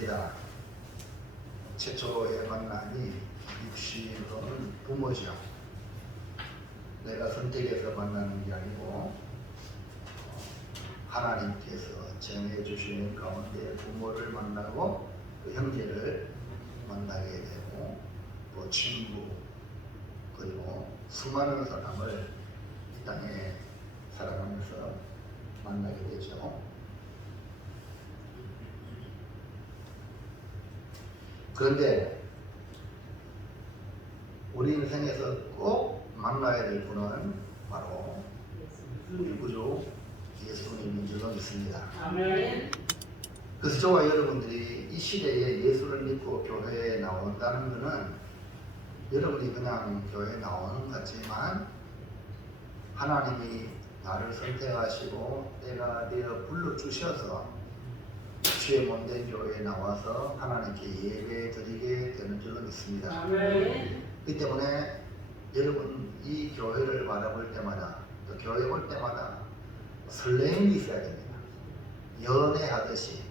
있습니다. 최초의 만남이 육신은 부모죠. 내가 선택해서 만나는 게 아니고 하나님께서 정해 주시는 가운데 부모를 만나고 또 형제를 만나게 되고 또 친구 그리고 수많은 사람을 이 땅에 살아가면서 만나게 되죠. 그런데 우리 인생에서 꼭 만나야 될 분은 바로 우리 구주 예수님인 줄로 믿습니다. 아멘. 그래서 저와 여러분들이 이 시대에 예수를 믿고 교회에 나온다는 것은 여러분이 그냥 교회에 나오는 것 같지만 하나님이 나를 선택하시고 때가 되어 불러주셔서 주의 몸된 교회에 나와서 하나님께 예배 드리게 되는 줄로 믿습니다. 아멘. 그 때문에 여러분 이 교회를 바라볼 때마다 또 교회 올 때마다 설렘이 있어야 됩니다. 연애하듯이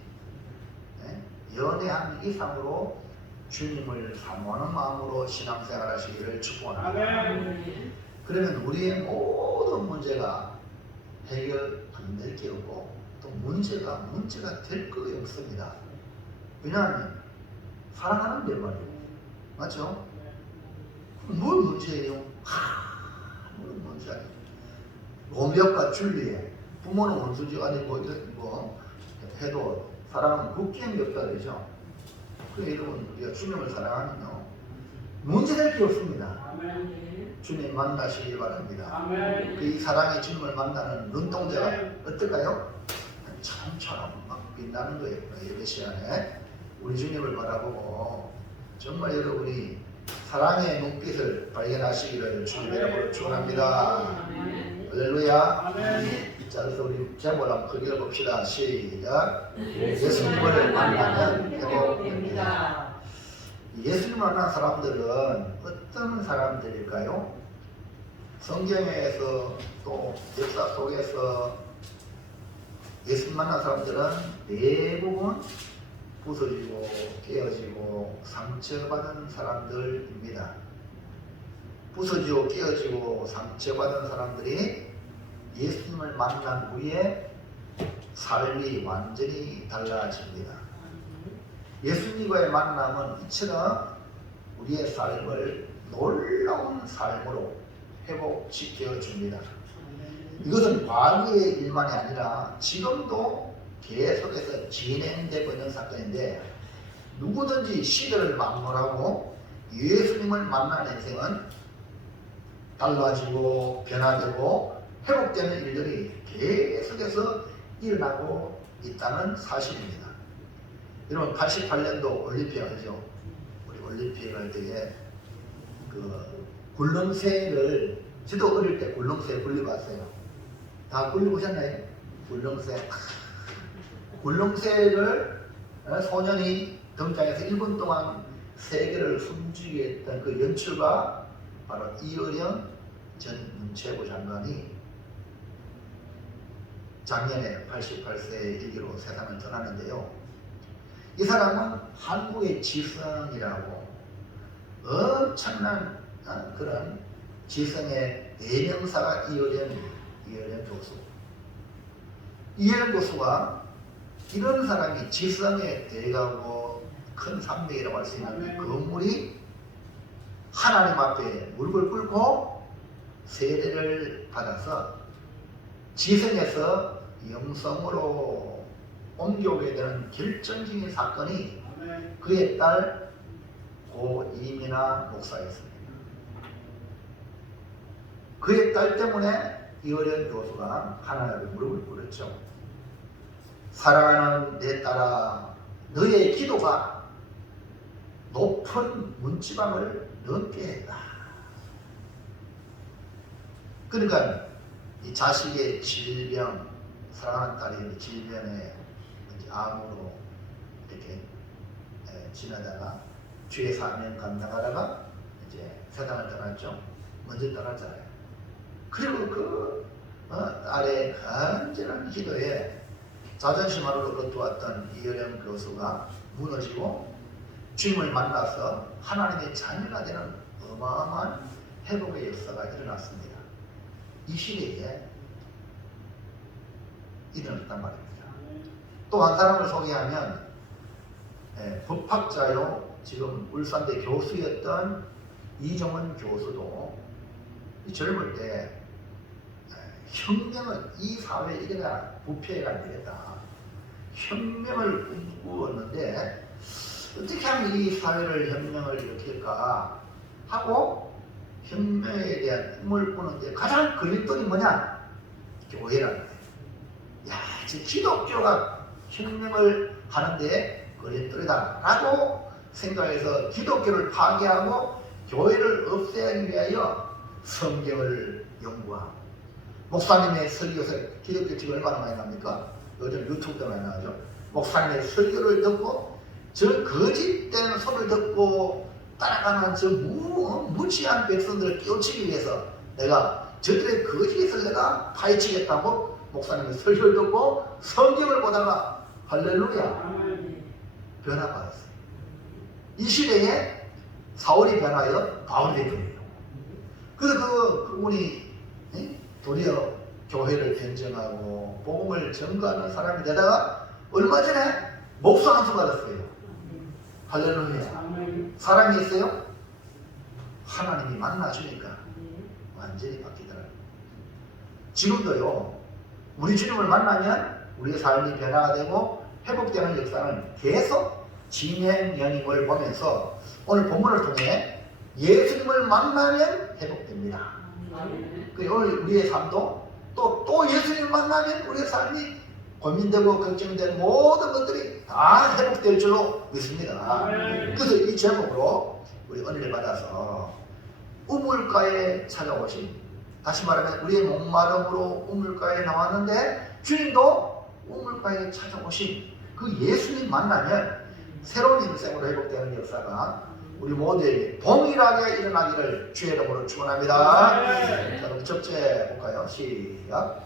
연애한 이상으로 주님을 사모하는 마음으로 신앙생활 하시기를 축원합니다. 아멘. 그러면 우리의 모든 문제가 해결 안 될 게 없고 또 문제가 될 거 없습니다. 왜냐하면 사랑하는데 말이에요. 맞죠? 뭘 문제예요? 뭘 문제 아니에요. 로미오와 줄리엣 부모는 원수지가 아니고 뭐 해도 사랑은 국경이 없다 그러죠. 그래 여러분 우리가 주님을 사랑하면요 문제될 게 없습니다. 아멘. 주님 만나시기 바랍니다. 아멘. 그 이 사랑의 주님을 만나는 눈동자가 어떨까요? 참처럼 막 빛나는 거예요. 예배 시간에 우리 주님을 바라보고 정말 여러분이 사랑의 눈빛을 발견하시기를 주님의 이름으로 축원합니다. 할렐루야. 아멘. 자, 그래서 우리 제목을 한번 크게 봅시다. 시작. 예수님을 만나면 회복됩니다. 예수님을 만난 사람들은 어떤 사람들일까요? 성경에서 또 역사 속에서 예수님 만난 사람들은 대부분 부서지고 깨어지고 상처받은 사람들입니다. 부서지고 깨어지고 상처받은 사람들이 예수님을 만난 후에 삶이 완전히 달라집니다. 예수님과의 만남은 이처럼 우리의 삶을 놀라운 삶으로 회복시켜 줍니다. 이것은 과거의 일만이 아니라 지금도 계속해서 진행되고 있는 사건인데 누구든지 시대를 막론하고 예수님을 만난 인생은 달라지고 변화되고 회복되는 일들이 계속해서 일어나고 있다는 사실입니다. 여러분 88년도 올림픽 알죠? 우리 올림픽 할 때에 그 굴렁쇠를 저도 어릴 때 굴렁쇠 굴려봤어요. 다 굴려보셨나요? 굴렁쇠를 소년이 등장해서 1분 동안 세계를 숨지게 했던 그 연출가 바로 이어령 전 문체부 장관이 작년에 88세의 일기로 세상을 떠나는데요. 이 사람은 한국의 지성이라고 엄청난 그런 지성의 대명사가 이어령 교수. 이어령 교수가 이런 사람이 지성의 대가고 큰 산맥이라고 할 수 있는 건물이 하나님 앞에 무릎을 꿇고 세례를 받아서 지성에서 영성으로 옮겨오게 되는 결정적인 사건이 그의 딸 고이민아 목사였습니다. 그의 딸 때문에 이어령 교수가 하나님의 무릎을 꿇었죠. 사랑하는 내 딸아, 너의 기도가 높은 문지방을 넘게 했다. 그러니까 이 자식의 질병, 사랑하는 딸이 질병에 암으로 이렇게 지나다가 주의 사명 감당하다가 이제 세상을 떠났죠. 먼저 떠났잖아요. 그리고 그 딸의 간절한 기도에 자존심으로 걷어왔던 이여령 교수가 무너지고 주님을 만나서 하나님의 자녀가 되는 어마어마한 회복의 역사가 일어났습니다. 이 시대에 일어났단 말입니다. 또 한 사람을 소개하면 법학자요, 지금 울산대 교수였던 이정원 교수도 이 젊을 때 혁명은 이 사회에 일어나 부패가 안 되겠다. 혁명을 꿈꾸었는데 어떻게 하면 이 사회를 혁명을 일으킬까 하고 혁명에 대한 꿈을 꾸는데 가장 걸림돌이 뭐냐? 교회라는 거예요. 야, 저 기독교가 혁명을 하는데 걸림돌이다 라고 생각해서 기독교를 파괴하고 교회를 없애기 위하여 성경을 연구하고, 목사님의 설교에서 기독교 지금 얼마나 많이 납니까? 요즘 유튜브도 많이 나오죠. 목사님의 설교를 듣고 저 거짓된 소리를 듣고 따라가는 저 무지한 백성들을 깨우치기 위해서 내가 저들의 거짓을 내가 파헤치겠다고 목사님의 설교를 듣고 성경을 보다가 할렐루야 변화가 있어요. 이 시대에 사울이 변하여 바울이 되거든요. 그래서 그분이 도리어 교회를 변증하고 복음을 전가하는 사람이 되다가 얼마 전에 목사 한수 받았어요. 할렐루야. 사람이 있어요? 하나님이 만나주니까 완전히 바뀌더라고요. 지금도요, 우리 주님을 만나면 우리의 삶이 변화가 되고 회복되는 역사는 계속 진행형임을 보면서 오늘 본문을 통해 예수님을 만나면 회복됩니다. 오늘 우리의 삶도 또 예수님을 만나면 우리의 삶이 고민되고 걱정된 모든 것들이 다 회복될 줄로 믿습니다. 그래서 이 제목으로 우리 은혜를 받아서 우물가에 찾아오신, 다시 말하면 우리의 목마름으로 우물가에 나왔는데 주님도 우물가에 찾아오신 그 예수님 만나면 새로운 인생으로 회복되는 역사가 우리 모두에게 동일하게 일어나기를 주의 이름으로 축원합니다. 자, 그럼 첫째 볼까요? 시작.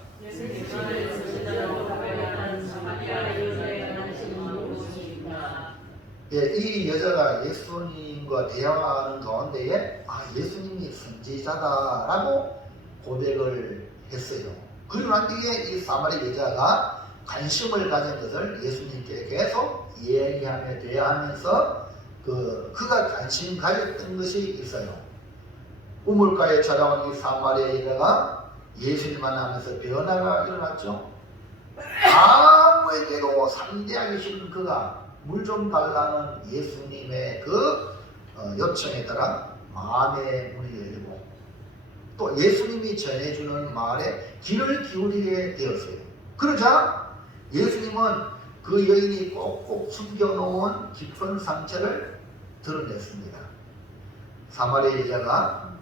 이 여자가 예수님과 대화하는 가운데에 예수님이 선지자다라고 고백을 했어요. 그리고 난 뒤에 이 사마리 여자가 관심을 가진 것을 예수님께 계속 얘기하며 대화하면서 그가 관심 가졌던 것이 있어요. 우물가에 찾아온 이 사마리아 여자가 예수님 만나면서 변화가 일어났죠. 아무에게도 상대하기 싫은 그가 물 좀 달라는 예수님의 그 요청에 따라 마음의 문이 열리고 또 예수님이 전해주는 말에 귀를 기울이게 되었어요. 그러자 예수님은 그 여인이 꼭꼭 숨겨놓은 깊은 상처를 드러냈습니다. 사마리아 여자가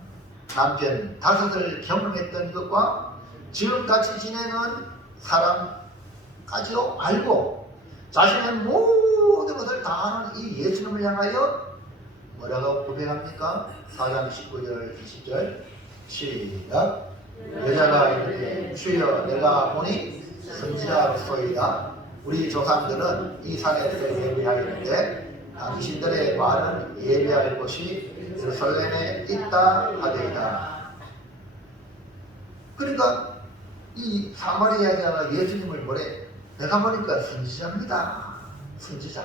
남편 5을 경험했던 것과 지금같이 지내는 사람까지도 알고 자신의 모든 것을 다 아는 이 예수님을 향하여 뭐라고 고백합니까? 4장 19절 20절 시작. 여자가 이르되 주여 내가 보니 선지자로소이다. 우리 조상들은 이 산에서 예배하였는데 당신들의 말은 예배할 곳이 예루살렘에 있다 하되이다. 그러니까 이 사마리아 여자가 예수님을 뭐래? 내가 보니까 선지자입니다. 선지자.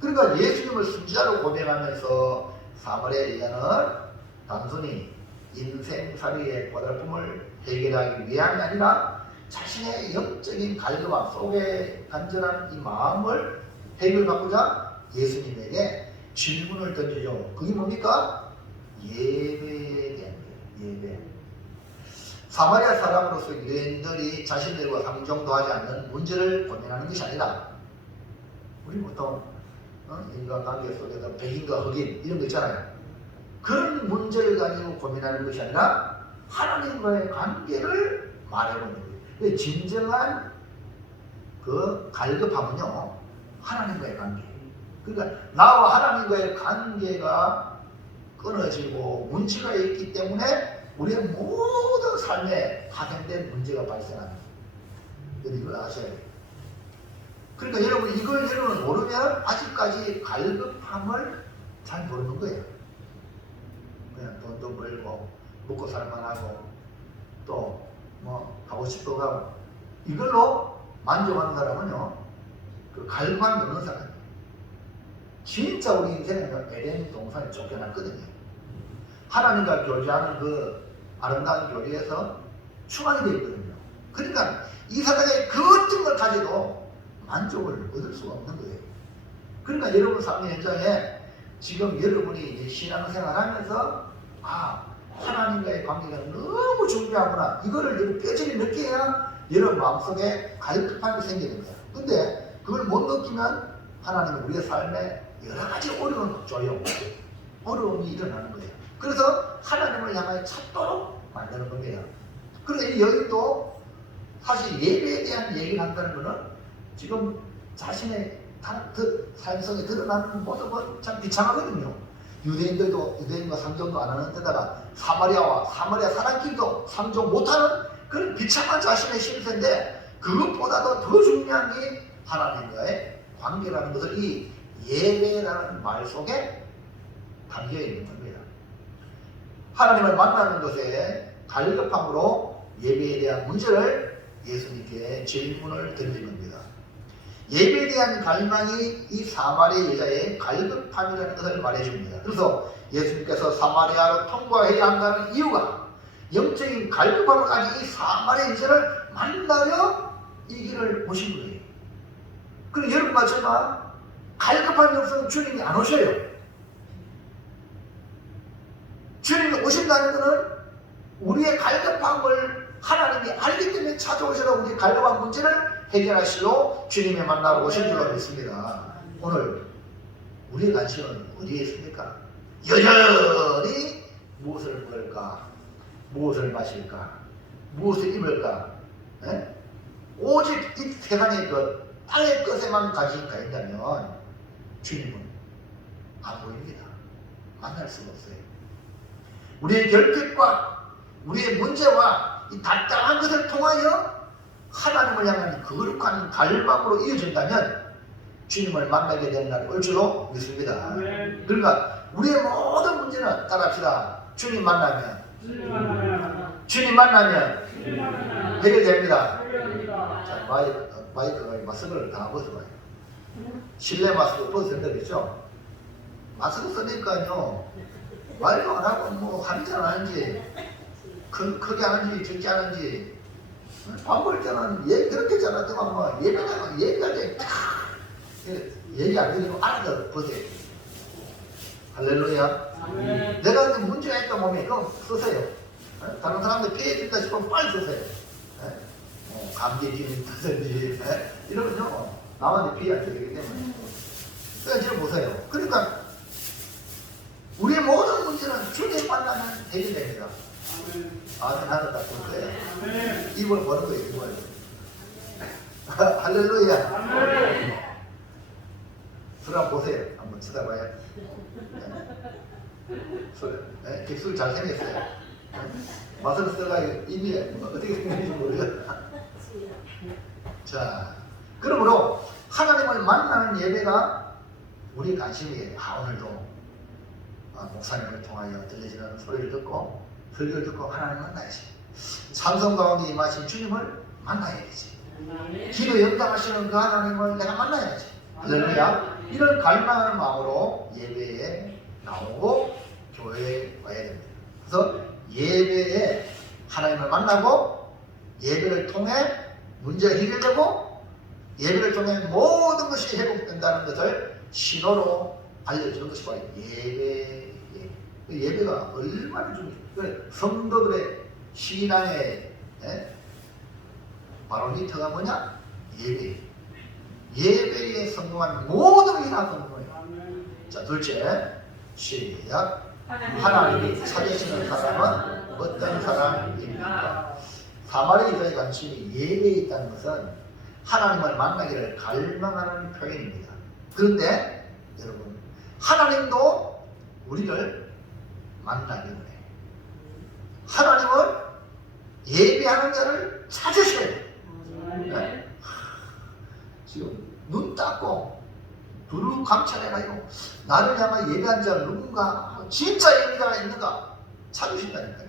그러니까 예수님을 선지자로 고백하면서 사마리아 여자는 단순히 인생살이의 고달픔을 해결하기 위함이 아니라 자신의 영적인 갈급함 속에 간절한 이 마음을 해결받고자 예수님에게 질문을 던지죠. 그게 뭡니까? 예배에 대한 거예요. 예배. 사마리아 사람으로서 유대인들이 자신들과 상종도 하지 않는 문제를 고민하는 것이 아니라 우리 보통 인간관계 속에서 백인과 흑인 이런 거 있잖아요. 그런 문제를 가지고 고민하는 것이 아니라 하나님과의 관계를 말해보는 거예요. 진정한 그 갈급함은요, 하나님과의 관계. 그러니까 나와 하나님과의 관계가 끊어지고 문제가 있기 때문에 우리의 모든 삶에 파생된 문제가 발생합니다. 이걸 아셔야 돼요. 그러니까 여러분 이걸 여러분 모르면 아직까지 갈급함을 잘 모르는 거예요. 그냥 돈도 벌고 먹고 살만 하고 또 뭐 하고 싶어 가고 이걸로 만족하는 사람은요 그 갈급함이 없는 사람이에요. 진짜 우리 인생은 에덴 동산에 쫓겨났거든요. 하나님과 교제하는 그 아름다운 교제에서 추방이 되어 있거든요. 그러니까 이 세상에 그 어떤 걸 가지도 만족을 얻을 수가 없는 거예요. 그러니까 여러분 삶의 현장에 지금 여러분이 이제 신앙생활 하면서 하나님과의 관계가 너무 중요하구나 이거를 여러분 뼈저리 느껴야 여러분 마음속에 갈급함이 생기는 거예요. 근데 그걸 못 느끼면 하나님은 우리의 삶에 여러 가지 어려움을 줘요. 어려움이 일어나는 거예요. 그래서 하나님을 향하여 찾도록 만드는 겁니다. 그리고 이 여인도 사실 예배에 대한 얘기를 한다는 것은 지금 자신의 삶 속에 드러나는 모든 건 참 비참하거든요. 유대인과 상종도 안 하는 데다가 사마리아 사람끼리도 상종 못하는 그런 비참한 자신의 신세인데 그것보다도 더 중요한 게 하나님과의 관계라는 것을 이 예배라는 말 속에 담겨 있는 겁니다. 하나님을 만나는 것에 갈급함으로 예배에 대한 문제를 예수님께 질문을 던진 겁니다. 예배에 대한 갈망이 이 사마리아 여자의 갈급함이라는 것을 말해줍니다. 그래서 예수님께서 사마리아로 통과해야 한다는 이유가 영적인 갈급함을 가진 이 사마리아 여자를 만나려 이 길을 오신 거예요. 그리고 여러분과 제가 갈급함이 없으면 주님이 안 오셔요. 주님이 오신다는 것은 우리의 갈급함을 하나님이 알기 때문에 찾아오셔서 우리의 갈급한 문제를 해결하시러 주님의 만나러 오신 줄로 믿습니다. 오늘 우리의 관심은 어디에 있습니까? 여전히 무엇을 먹을까? 무엇을 마실까? 무엇을 입을까? 에? 오직 이 세상의 것, 땅의 것에만 관심이 가 있다면 주님은 안 보입니다. 만날 수가 없어요. 우리의 결핍과 우리의 문제와 이 답답한 것을 통하여 하나님을 향한 거룩한 갈망으로 이어진다면 주님을 만나게 되는 날이 올 줄로 믿습니다. 그러니까 우리의 모든 문제는 따라합시다. 주님 만나면 해결됩니다. 자, 마이크가 마스크를 다 벗어봐요. 실내 마스크 벗어야 되겠죠? 마스크 쓰니까요 말도 안 하고 뭐 하는지 안 하는지 크게 하는지 적게 하는지 밥 먹을 때는 그렇게 잘하더만 뭐 예배당은 얘기할 때 얘기 안 드리고 알아서 보세요. 할렐루야. 내가 근데 문제가 있다 보면 이거 쓰세요. 다른 사람들 피해준다 싶으면 빨리 쓰세요. 감기 기운이든지 이러면요 남한테 피해 안 되기 때문에 그러니까 지금 보세요. 그러니까 우리의 모든 문제는 주님 만나면 해결됩니다. 아멘 하는 딱 볼 거예요. 입을 보는 거예요. 입을. 할렐루야. 술 한번 보세요. 한번 쳐다봐요. 술 잘생겼어요. 맛을 써가지고 입이 어떻게 생겼는지 모르겠다. 자, 그러므로 하나님을 만나는 예배가 우리 관심이에요. 오늘도 목사님을 통하여 들려지는 소리를 듣고 설교를 듣고 하나님 만나야지. 찬송 가운데 임하신 주님을 만나야지. 기도 연답하시는 그 하나님을 내가 만나야지. 할렐루야. 이런 갈망하는 마음으로 예배에 나오고 교회에 와야 됩니다. 그래서 예배에 하나님을 만나고 예배를 통해 문제가 해결되고 예배를 통해 모든 것이 회복된다는 것을 신호로 알려주는 것이 바로 예배가 얼마나 중요해요. 성도들의 신앙의 바로미터가 뭐냐? 예배에 성공한 모든 일이 다 성공해요. 자, 둘째 시작. 하나님이 찾으시는 사람은 어떤 사람입니까? 사마리아 여자의 관심이 예배에 있다는 것은 하나님을 만나기를 갈망하는 표현입니다. 그런데 여러분 하나님도 우리를 만나기 원해요. 하나님을 예배하는 자를 찾으셔야 돼요. 네? 지금 눈 닦고 두루 감찰해가지고 나를 향한 예배한 자 누군가 진짜 예배자가 있는가 찾으신다니까요.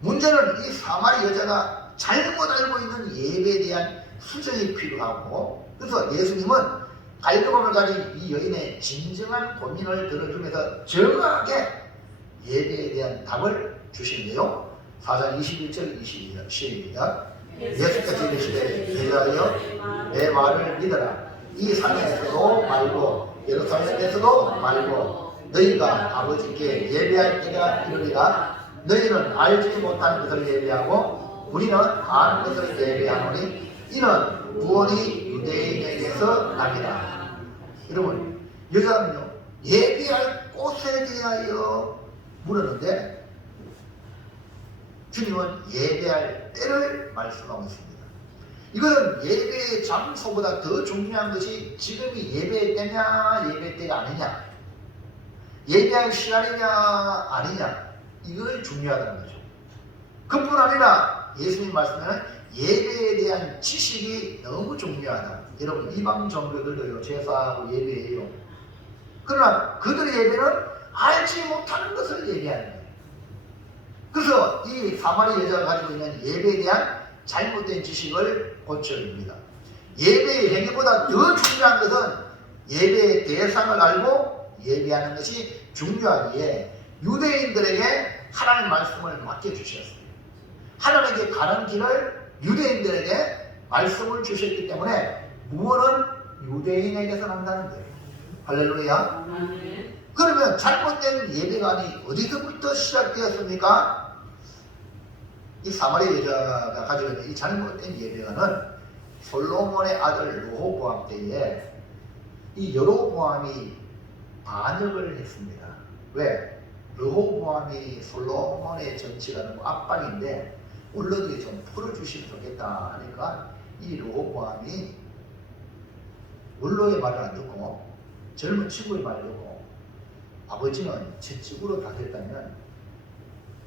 문제는 이 사마리 여자가 잘못 알고 있는 예배에 대한 수정이 필요하고, 그래서 예수님은 갈등함을 가진 이 여인의 진정한 고민을 들어주면서 정확하게 예배에 대한 답을 주시는데요. 4장 21절 22절 시입니다. 예수께서 이르시되 대하여 내 말을 믿어라. 이 산에서도 말고 예루살렘에서도 말고 너희가 아버지께 예배할 때가 이르리라. 너희는 알지 못하는 것을 예배하고 우리는 아는 것을 예배하노니 이는 구원이 유대인에게서 납니다. 여러분, 여자는요 예배할 곳에 대하여 물었는데 주님은 예배할 때를 말씀하고 있습니다. 이것은 예배의 장소보다 더 중요한 것이 지금이 예배의 때냐 예배 때가 아니냐, 예배할 시간이냐 아니냐, 이걸 중요하다는 거죠. 그뿐 아니라 예수님 말씀에는 예배에 대한 지식이 너무 중요하다. 여러분, 이방 종교들도요 제사하고 예배해요. 그러나 그들의 예배는 알지 못하는 것을 예배하는 거예요. 그래서 이 사마리 여자가 가지고 있는 예배에 대한 잘못된 지식을 고쳐줍니다. 예배의 행위보다 더 중요한 것은 예배의 대상을 알고 예배하는 것이 중요하기에 유대인들에게 하나님의 말씀을 맡겨주셨어요. 하나님께 가는 길을 유대인들에게 말씀을 주셨기 때문에 무언은 유대인에게서 난다는 거예요. 할렐루야. 그러면 잘못된 예배관이 어디서부터 시작되었습니까? 이 사마리 여자가 가지고 있는 이 잘못된 예배관은 솔로몬의 아들 르호보암 때에 이 여로보암이 반역을 했습니다. 왜? 르호보암이 솔로몬의 정치가 너무 압박인데 언론들이 좀 풀어주시면 좋겠다 하니까 이 르호보암이 언론의 말을 안 듣고 젊은 친구의 말을 듣고 아버지는 채찍으로 다스렸다면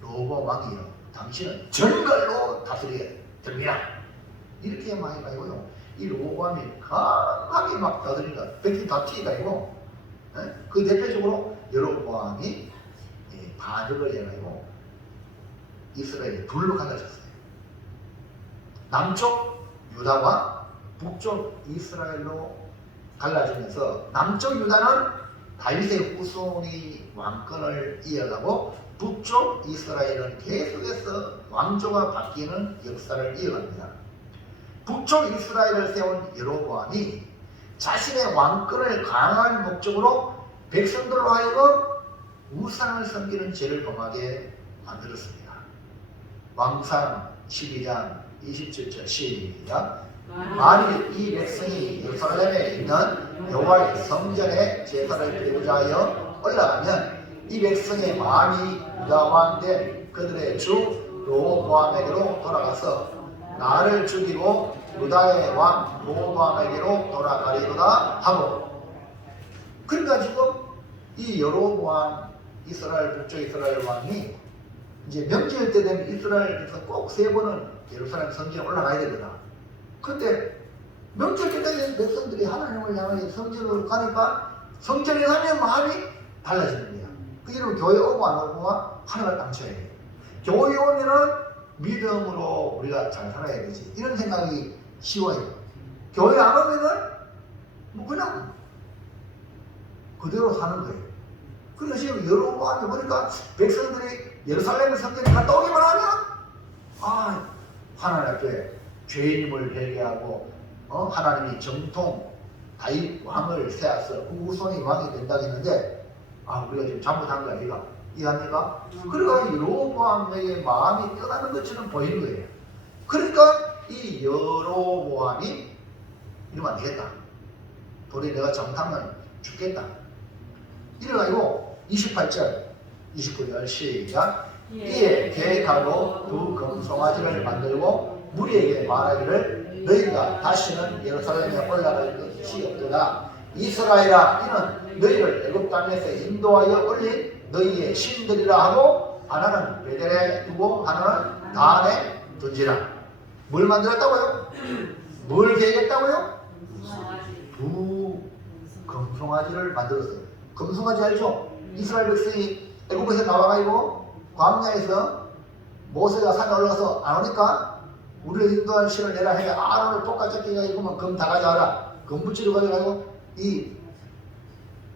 르호보암 왕이요 당신은 정갈로 다스려야 됩니다. 이렇게 많이 가지고요 이 르호보암이 강하게 막 다스리니까 백성 다 튀어가지고 그 대표적으로 여로보암이 반역을 해가지고 이스라엘에 둘로 갈라졌어요. 남쪽 유다와 북쪽 이스라엘로 갈라지면서 남쪽 유다는 다윗의 후손이 왕권을 이어가고 북쪽 이스라엘은 계속해서 왕조가 바뀌는 역사를 이어갑니다. 북쪽 이스라엘을 세운 여로보암이 자신의 왕권을 강화할 목적으로 백성들로 하여금 우상을 섬기는 죄를 범하게 만들었습니다. 왕상 12장 27절 시입니다. 만일 이 백성이 예루살렘에 있는 여호와의 성전에 제사를 드리고자 하여 올라가면 이 백성의 마음이 유다왕된 그들의 주 르호보암에게로 돌아가서 나를 죽이고 유다의 왕 르호보암에게로 돌아가리로다 하고, 그러니까 지금 이 여로보암 이스라엘 북쪽 이스라엘 왕이 이제 명절 때 되면 이스라엘에서 꼭 3번은 예루살렘 성전에 올라가야 되거든. 근데 명절 때 되면 백성들이 하나님을 향해 성전으로 가니까 성전에 가면 마음이 달라지는 거야. 그 이러면 교회 오고 안 오고가 하나가 땅쳐야 돼. 교회 오면은 믿음으로 우리가 잘 살아야 되지, 이런 생각이 쉬워요. 교회 안 오면은 뭐 그냥 그대로 사는 거예요. 그래서 지금 여로보암이 보니까 백성들이 예루살렘 성전에 갔다 오기만 하면 하나님 앞에 죄인임을 회개하고 하나님이 정통 다윗 왕을 세워서 후손이 왕이 된다고 했는데 우리가 지금 잘못한 거 아니가? 이해합니까? 그러니까 여로보암에게 마음이 떠나는 것처럼 보이는 거예요. 그러니까 이 여로보암이 이러면 안 되겠다. 도리어 내가 잘못하면 죽겠다. 이래가지고 28절 29절 시작. 이에 계획하고 두 금송아지를 만들고 무리에게 말하기를 너희가 다시는 예루살렘에 올라갈 것이 없도다. 이스라엘아, 이는 너희를 애굽 땅에서 인도하여 올린 너희의 신들이라 하고 하나는 베델에 두고 하나는 단에 둔지라. 뭘 만들었다고요? 뭘 계획했다고요? 금송아지를 만들었어요. 금송아지 알죠? 이스라엘 백성이 애국에서 나와가지고 광야에서 모세가 산에 올라가서 안 오니까 우리를 인도하는 신을 내라 해. 아론을 똑같이 끼가지고 금 다 가져와라. 금 붙이러 가져가지고 이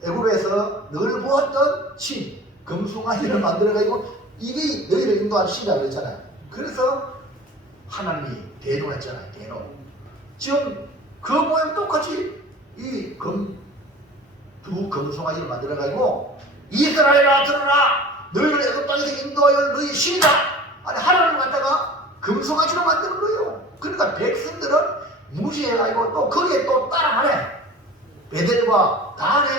애국에서 늘 보았던 신 금송아지를 만들어가지고 이게 너희를 인도하는 신이라고 그랬잖아요. 그래서 하나님이 대노했잖아요. 대노. 지금 그 모양 똑같이 이 두 금송아지를 만들어가지고 이스라엘아 들어라. 너희를 애굽 땅에서 인도하여 너희 신이다. 아니 하나님을 갖다가 금송아지로 만드는 거예요. 그러니까 백성들은 무시해가지고 또 거기에 또 따라가네. 베델과 단에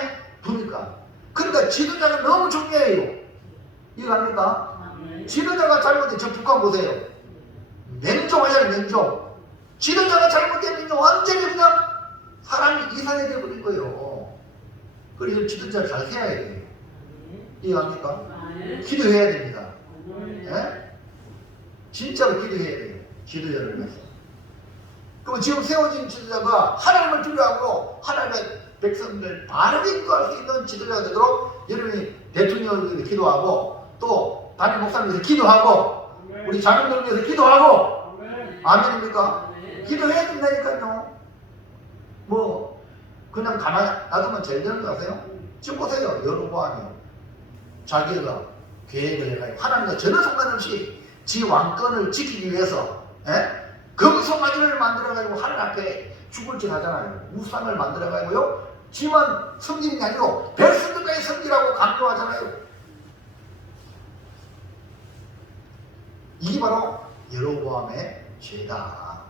두니까. 그러니까 지도자가 너무 중요해요. 이거 압니까? 지도자가 잘못된 저 북한 보세요. 맹종하잖아요. 맹종. 지도자가 잘못되면 완전히 그냥 사람이 이상해 되어버린 거예요. 그래서 지도자를 잘 세워야 돼요. 이거 압니까? 기도해야 됩니다. 예? 진짜로 기도해야 돼요. 지도자를 위해서. 그럼 지금 세워진 지도자가 하나님을 두려워하고 하나님의 백성들 바르게 인도할 수 있는 지도자가 되도록 여러분이 대통령을 위해서 기도하고 또 담임 목사를 위해서 기도하고 우리 자녀들을 위해서 기도하고 아멘입니까? 기도해야 된다니까요. 뭐 그냥 가만히 놔두면 잘 되는 거 아세요? 지금 보세요. 여로보암이요. 자기가 계획을 해가지고 하나님과 전혀 상관없이 지 왕권을 지키기 위해서 금송아지를 만들어가지고 하늘 앞에 죽을 짓 하잖아요. 우상을 만들어가지고요. 지만 섬기는 게 아니고 백성들까지 섬기라고 강조하잖아요. 이게 바로 여로보암의 죄다.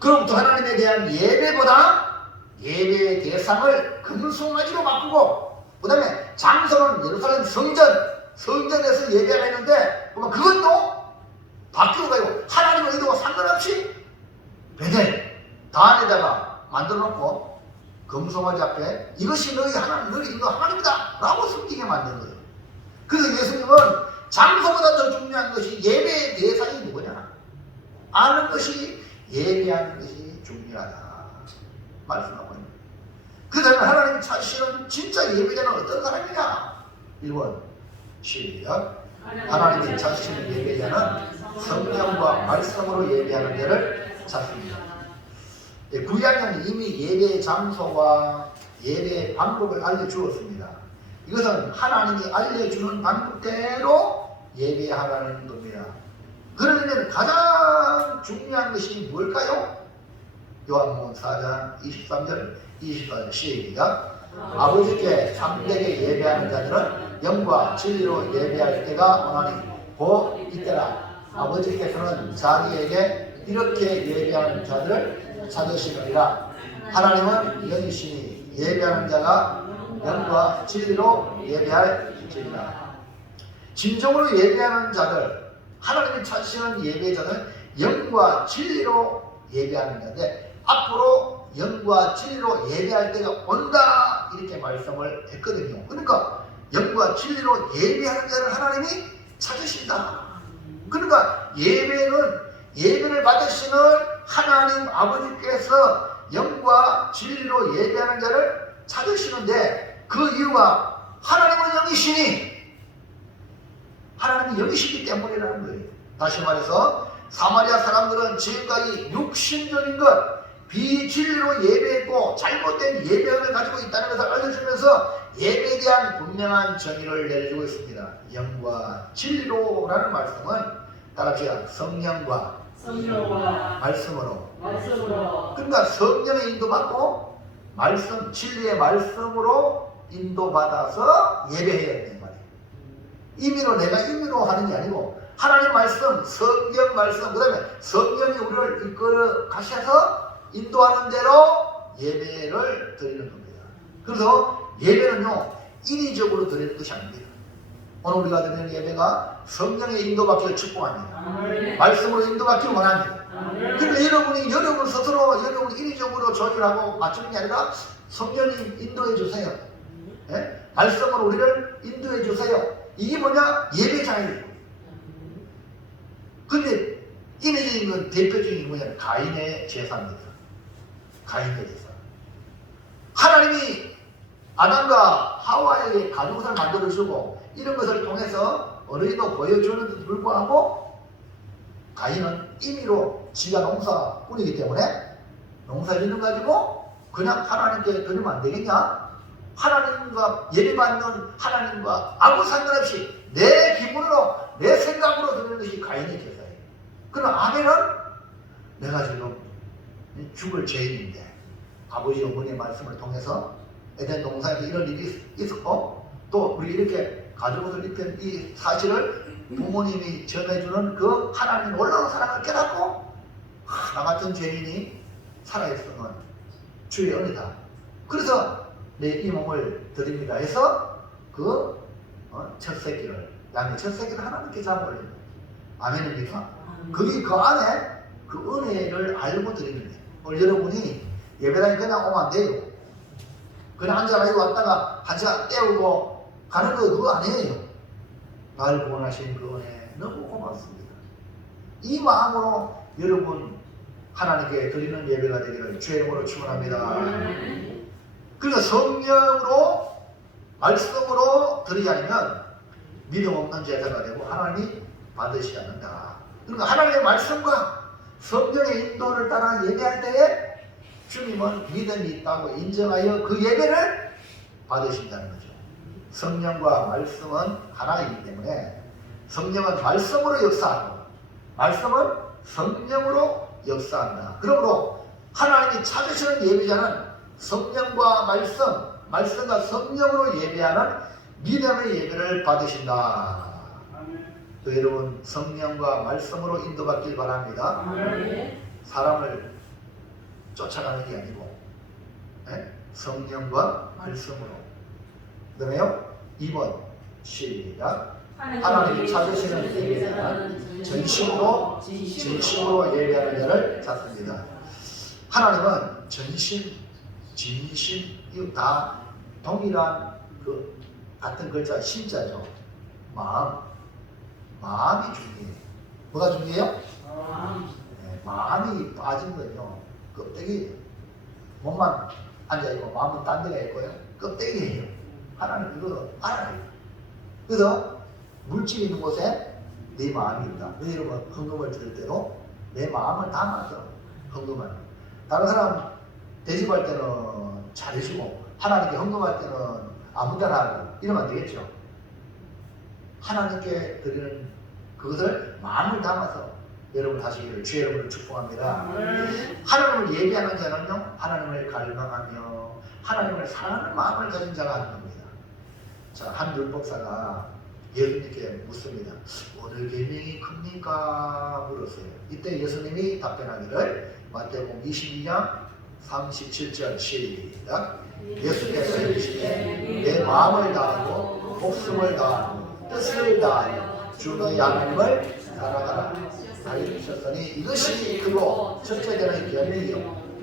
그로부터 하나님에 대한 예배보다 예배의 대상을 금송아지로 바꾸고 그 다음에 장소는 예루살렘 성전에서 예배가 있는데 그것도 바뀌고 가지고 하나님의 의도와 상관없이 베델 단에다가 만들어놓고 금송아지 앞에 이것이 너희 하나님 너희 인도 하나님이다 라고 숨기게 만든 거예요. 그래서 예수님은 장소보다 더 중요한 것이 예배의 대상이 누구냐 아는 것이 예배하는 것이 중요하다 말씀하고 있는. 그 다음에 하나님 찾으시는 진짜 예배자는 어떤 사람이냐. 1번 시작. 하나님이 찾으시는 예배자는 성령과 말씀으로 예배하는 자를 찾습니다. 구약은 이미 예배의 장소와 예배의 방법을 알려주었습니다. 이것은 하나님이 알려주는 방법대로 예배하라는 겁니다. 그러면 가장 중요한 것이 뭘까요? 요한복음 4장 23절 24절 시작. 아버지께 참되게 예배하는 자들은 영과 진리로 예배할 때가 오나니 곧 이때라. 아버지께서는 자기에게 이렇게 예배하는 자들을 찾으시느니라. 하나님은 영이시니 예배하는 자가 영과 진리로 예배할지니라. 진정으로 예배하는 자들 하나님이 찾으시는 예배자는 영과 진리로 예배하는 자인데 앞으로 영과 진리로 예배할 때가 온다 이렇게 말씀을 했거든요. 그러니까 영과 진리로 예배하는 자를 하나님이 찾으신다. 그러니까 예배를 받으시는 하나님 아버지께서 영과 진리로 예배하는 자를 찾으시는데 그 이유가 하나님은 영이시니 하나님이 영이시기 때문이라는 거예요. 다시 말해서 사마리아 사람들은 지금까지 육신적인 것 비진리로 예배했고 잘못된 예배를 가지고 있다는 것을 알려주면서 예배에 대한 분명한 정의를 내려주고 있습니다. 영과 진리로라는 말씀은 따라합시다. 성령과 말씀으로. 그러니까 성령의 인도받고 말씀 진리의 말씀으로 인도받아서 예배해야 되는 말이에요. 임의로 내가 임의로 하는 게 아니고 하나님 말씀, 성경 말씀, 그 다음에 성령이 우리를 이끌어 가셔서 인도하는 대로 예배를 드리는 겁니다. 그래서 예배는요 인위적으로 드리는 것이 아닙니다. 오늘 우리가 드리는 예배가 성령의 인도받기를 축복합니다. 말씀으로 인도받기를 원합니다. 그러니까 여러분 스스로 여러분이 인위적으로 조율하고 맞추는 게 아니라 성령이 인도해 주세요. 예? 말씀으로 우리를 인도해 주세요. 이게 뭐냐? 예배자예요. 근데 인위적인 건 대표적인 게 뭐냐면 가인의 제사입니다. 가인의 제사. 아담과 하와에게 가죽옷을 만들어주고 이런 것을 통해서 어린이도 보여주는데도 불구하고 가인은 임의로 지가 농사꾼이기 때문에 농사짓는 가지고 그냥 하나님께 드리면 안 되겠냐? 하나님과 예배받는 하나님과 아무 상관없이 내 기분으로 내 생각으로 드리는 것이 가인의 제사예요. 그러나 아벨은 내가 지금 죽을 죄인인데 아버지 어머니의 말씀을 통해서 에덴 동산에서 이런 일이 있었고 또 우리 이렇게 가죽옷을 입힌 이 사실을 부모님이 전해주는 그 하나님 놀라운 사랑을 깨닫고 나 같은 죄인이 살아있으면 주의 은혜다. 그래서 내 이 몸을 드립니다 해서 그 첫 새끼를 양의 첫 새끼를 하나님께 잡아올립니다. 아멘입니까? 그게 그 안에 그 은혜를 알고 드리는 거예요. 오늘 여러분이 예배당에 그냥 오면 안 돼요. 그냥 앉아가지고 왔다가 한 시간 때우고 가는 거 그거 아니에요. 나를 구원하신 그 은혜 너무 고맙습니다. 이 마음으로 여러분 하나님께 드리는 예배가 되기를 주의 이름으로 축원합니다. 그러니까 성령으로 말씀으로 드리지 않으면 믿음 없는 제사가 되고 하나님이 받으시지 않는다. 그러니까 하나님의 말씀과 성령의 인도를 따라 예배할 때에 주님은 믿음이 있다고 인정하여 그 예배를 받으신다는 거죠. 성령과 말씀은 하나이기 때문에 성령은 말씀으로 역사하고 말씀은 성령으로 역사한다. 그러므로 하나님이 찾으시는 예배자는 성령과 말씀과 성령으로 예배하는 믿음의 예배를 받으신다. 또 여러분 성령과 말씀으로 인도받길 바랍니다. 사람을 쫓아가는 게 아니고 성령과 말씀으로. 그 다음에요 2번 시작. 하나님이 찾으시는 예배자는 전심으로 진심으로 예배하는 자를 찾습니다. 하나님은 전심, 진심 이거 다 동일한 그 같은 글자 심자죠. 마음이 중요해요. 뭐가 중요해요? 마음이 빠진 거예요. 껍데기 몸만 앉아있고 마음은 딴 데가 있고요. 껍데기예요. 하나님 그거 알아요. 그래서 물질이 있는 곳에 내 마음이 있다. 여러분 헌금을 드릴 때도 내 마음을 담아서 헌금하는. 다른 사람 대접할 때는 잘해주고 하나님께 헌금할 때는 아무 데나 하고 이러면 안 되겠죠. 하나님께 드리는 그것을 마음을 담아서 여러분 하시기를 주의 이름으로 축복합니다. 하나님을 예배하는 자는요 하나님을 갈망하며 하나님을 사랑하는 마음을 가진 자가 하는 겁니다. 자, 한 율법사가 예수님께 묻습니다. 오늘 계명이 큽니까? 물었어요. 이때 예수님이 답변하기를 마태복음 22장 37절 시작. 예수께서 이르시되 내 마음을 다하고 목숨을 다하고 뜻을 다하여 주 너희 하나님을 사랑하라 하셨으니 이것이 크고 첫째 되는 계명이요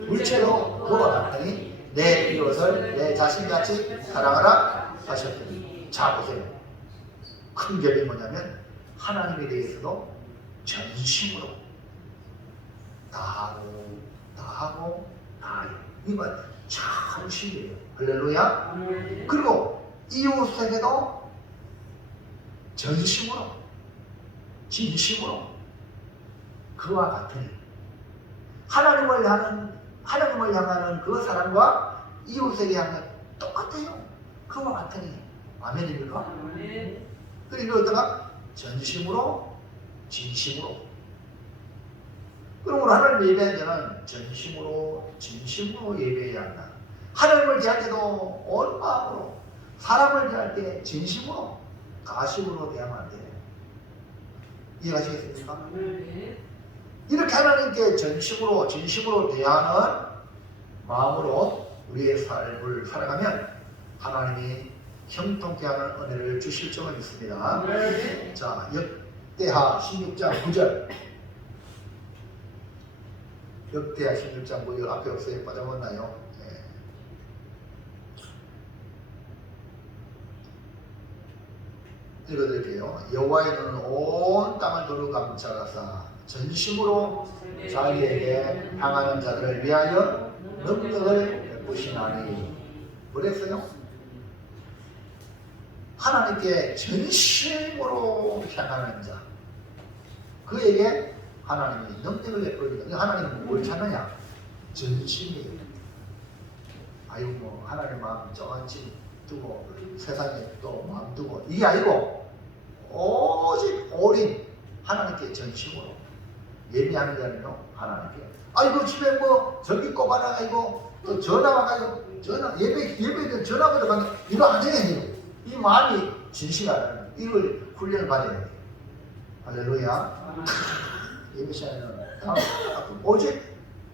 물체로 그와 같으니 내 이웃을 내 자신같이 사랑하라 하셨더니. 자 보세요. 큰 계명이 뭐냐면 하나님에 대해서도 전심으로 다하고 이건 참 신기해요. 할렐루야. 그리고 이웃에게도 전심으로 진심으로 그와 같으니 하나님을 향하는 그 사랑과 이웃에게 향한 똑같아요. 그와 같으니. 아멘입니까? 그리고 어떠가 전심으로 진심으로. 그럼 우리 하나님 예배할 때는 전심으로 진심으로 예배해야 한다. 하나님을 대할 때도 온 마음으로, 사람을 대할 때 진심으로 가식으로 대하면 안 돼요. 이해가시겠습니까? 이렇게 하나님께 전심으로 진심으로 대하는 마음으로 우리의 삶을 살아가면 하나님이 형통케 하는 은혜를 주실 줄을 믿습니다. 자, 역대하 16장 9절. 역대하 16장 9절 앞에 없어요? 빠져먹나요? 읽어드릴게요. 여호와의 눈은 온 땅을 두루 감찰하사 전심으로 자기에게 향하는 자들을 위하여 능력을 베푸시나니. 뭐랬어요? 하나님께 전심으로 향하는 자, 그에게 하나님이 능력을 베풀니다. 하나님은 뭘 찾느냐? 전심이에요. 아이고 뭐 하나님 마음 저한지 두고 세상에 또 마음 두고 이게 아니고 오직 올인 하나님께 전심으로 예배하는 자는요 하나님께. 아이고 집에 뭐 전기 꼽아놔가지고 또 전화 와가지고 전화 예배는 전화보다 가는 이거 안 되겠네요. 이 마음이 진실하다는 이걸 훈련을 받아야 돼요. 할렐루야. 예배 시간에는 오직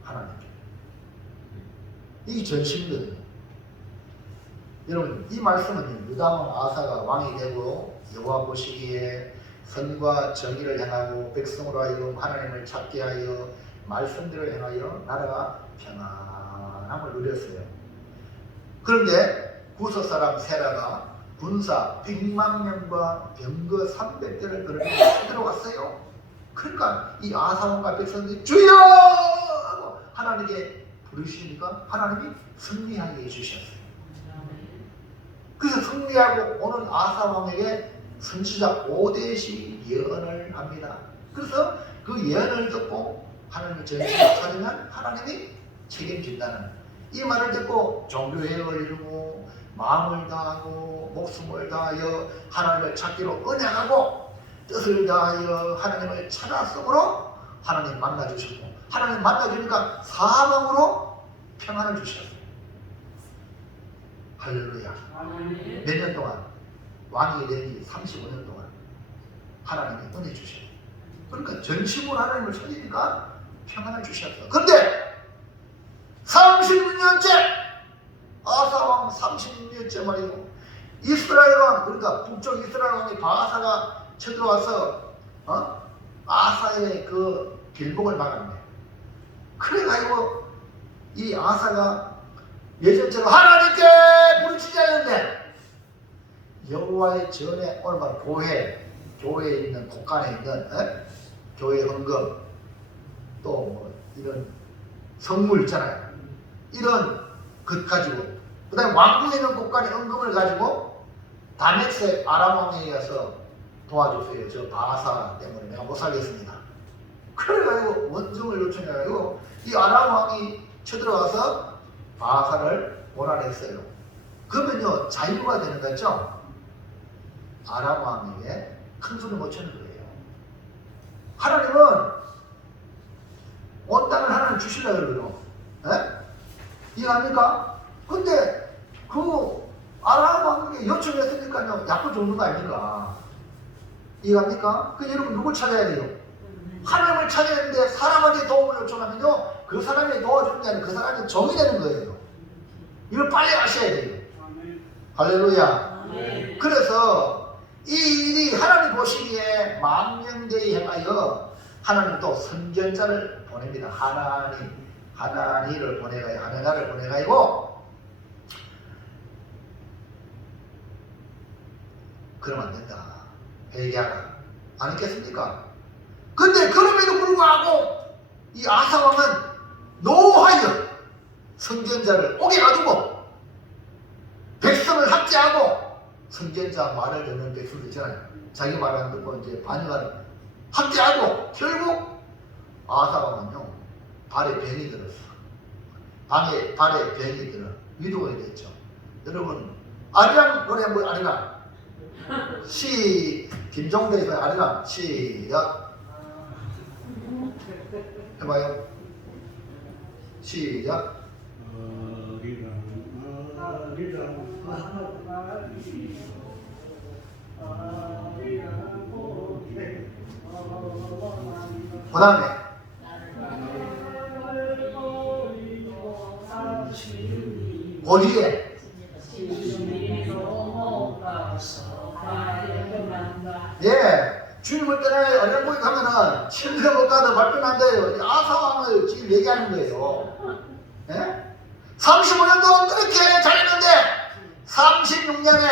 하나님께. 이 전심이거든요. 여러분 이 말씀은 유다왕 아사가 왕이 되고 여호와 보시기에 선과 정의를 행하고 백성으로 하여금 하나님을 찾게 하여 말씀대로 행하여 나라가 평안함을 누렸어요. 그런데 구서 사람 세라가 군사 100만 명과 병거 300대를 끌어들여 들어갔어요. 그러니까 이 아사왕과 백성들이 주여 하고 하나님께 부르시니까 하나님이 승리하게 해주셨어요. 그래서 승리하고 오는 아사왕에게 선지자 오뎃이 예언을 합니다. 그래서 그 예언을 듣고 하나님의 전심을 찾으면 하나님이 책임진다는 이 말을 듣고 종교회의를 이루고 마음을 다하고 목숨을 다하여 하나님을 찾기로 언약하고 뜻을 다하여 하나님을 찾았으므로 하나님 만나주셨고 하나님 만나주니까 사방으로 평안을 주셨어요. 할렐루야. 몇 년 동안 왕이 되니 35년 동안 하나님이 은혜 주셨어요. 그러니까 전심으로 하나님을 찾으니까 평안을 주셨어. 근데 36년째 아사왕 36년째 말이고 이스라엘 왕 그러니까 북쪽 이스라엘 왕이 바하사가 쳐들어와서 아사의 그 길목을 막았네. 그래가지고 이 아사가 예전처럼 하나님께 부르짖지 않는데 여호와의 전에 얼마나 교회에 있는 곳간에 있는 교회 헌금 또 뭐 이런 성물 있잖아요. 이런 것 가지고 그 다음에 왕궁에 있는 곳간에 헌금을 가지고 다메섹 아람 왕에 가서 도와주세요. 저 바하사 때문에 내가 못 살겠습니다. 그래가지고 원정을 요청해가지고 이 아람 왕이 쳐들어와서 바하사를 몰아냈어요. 그러면요 자유가 되는 거죠. 아람 왕에게 큰 소리 못 치는 거예요. 하나님은 온 땅을 하나님 주시려고 그러죠. 이해합니까? 근데 그 아람 왕에게 요청했으니까요 약도 주는 거 아닙니까? 이해합니까? 그 여러분 누굴 찾아야 돼요? 하나님을 찾아야 되는데 사람한테 도움을 요청하면요 그 사람이 도와주는 게 아니라 그 사람이 정이 되는 거예요. 이걸 빨리 아셔야 돼요. 할렐루야. 그래서 이 일이 하나님 보시기에 망령되이 행하여 하나님 또 선견자를 보냅니다. 하나니를 보내가요. 하나가를 보내가지고 그러면 안 된다. 회개하라. 안 했겠습니까? 근데 그럼에도 불구하고 이 아사왕은 노하여 선견자를 오게 놔두고 백성을 학대하고 선견자 말을 듣는 백성들 있잖아요. 자기 말 안 듣고 이제 반역하는 학대하고 결국 아사왕은요 발에 병이 들었어. 발에 병이 들어 위독이 됐죠. 여러분 아리랑 노래 한번 아리랑 김종대에서 아리랑 시작 해봐요. 시작. 그 다음에 어디에? 예, 주님을 떠나야 어려운 가면은 침대 못 가도 발표난대요. 아사왕을 지금 얘기하는 거예요. 예? 35년 동안 그렇게 잘했는데 36년에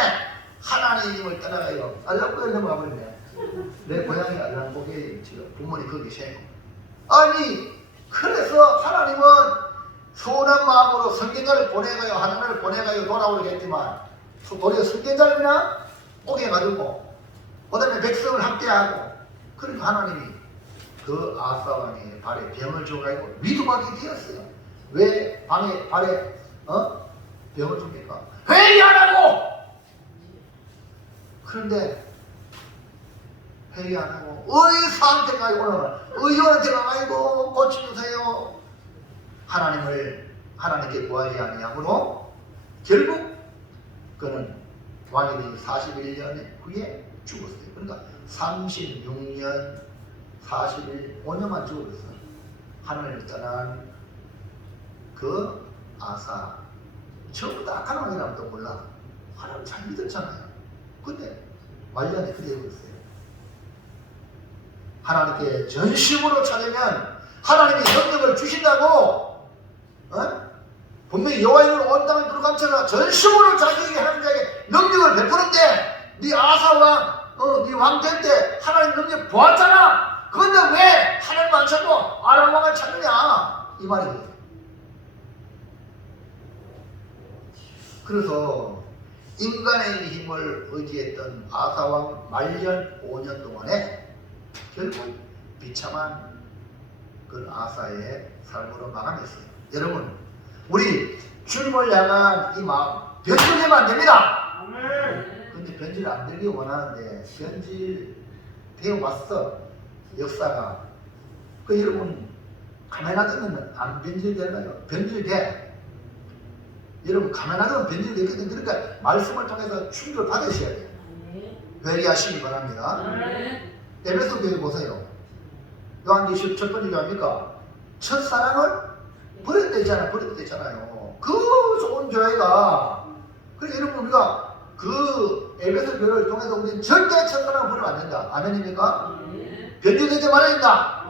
하나님을 떠나가요. 알랑보에 넘어가버리네. 내 고향이 알랑보에 지금 부모님 거기 계세요. 아니 그래서 하나님은 서운한 마음으로 선견자를 보내가요. 하나님을 보내가요. 돌아오게 했지만 도리어 선견자를요 오게 해가지고 그다음에 백성을 함께하고 그러니까 하나님이 그 아사 왕의 발에 병을 줘가지고 위독하게 되었어요. 왜 발에 병을 줍니까? 회개 안 하고. 그런데 회개 안 하고 의사한테 가고 의원한테 가가지고 고쳐주세요. 하나님께 구하지 아니하므로 결국 그는 왕이 된 41년 후에 죽었어요. 그러니까 36년 40일 5년만 죽었어요. 하나님을 떠난 그 아사 전부 다 악한 왕이라고도 몰라. 하나님 잘 믿었잖아요. 근데 말년에 그래 버렸어요. 하나님께 전심으로 찾으면 하나님이 능력을 주신다고. 분명히 여호와의 이름으로 온 땅을 두루감쳐라 전심으로 자기에게 하는 자에게 능력을 베푸는데 네 아사왕 네 왕 될 때 하나님 능력 보았잖아. 그런데 왜 하나님 안 찾고 아람 왕을 찾느냐 이 말이에요. 그래서 인간의 힘을 의지했던 아사왕 말년 5년 동안에 결국 비참한 그 아사의 삶으로 마감했어요. 여러분, 우리 주님을 향한 이 마음 변질되면 안 됩니다. 근데 변질 안 되길 원하는데 변질되어 왔어 역사가. 그 여러분 가만히 놔두면 안 변질되나요? 변질돼. 여러분 가만히 놔두면 변질되거든요. 그러니까 말씀을 통해서 충격을 받으셔야 돼요. 회개하시기 바랍니다. 에베소 교회 보세요. 요한계시록 첫 번째 교회입니까? 첫사랑을 버렸댔잖아요. 그 좋은 교회가. 그래서 여러분 우리가 그 에베소 교회를 통해서 우리는 절대 첫사랑을 버리면 안 된다. 아멘입니까? 변질되지 말아야 된다.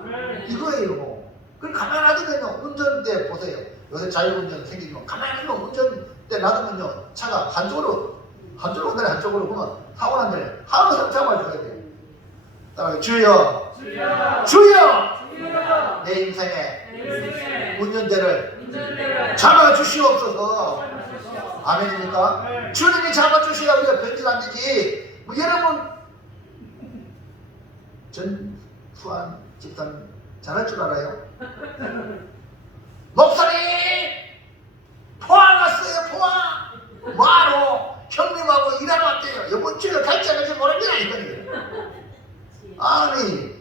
이거예요. 그럼 가만히 놔두면요 운전대 보세요. 요새 자율운전 생기면 가만히 놔두면 운전대 놔두면요 차가 한쪽으로 온다네. 한쪽으로. 그러면 사고 난다네. 항상 잡아줘야 돼요. 따라서 주여 내 인생에 운전대를 잡아주시옵소서. 아멘입니까? 주님이 잡아주셔야 우리가 변질 안 되지. 뭐 여러분 전후한 집사님 잘할 줄 알아요? 목사님 포항 왔어요. 포항 뭐하러 형님하고 일하러 왔대요. 이번 주에 갈지 안 갈지 모릅니다. 이거는. 아니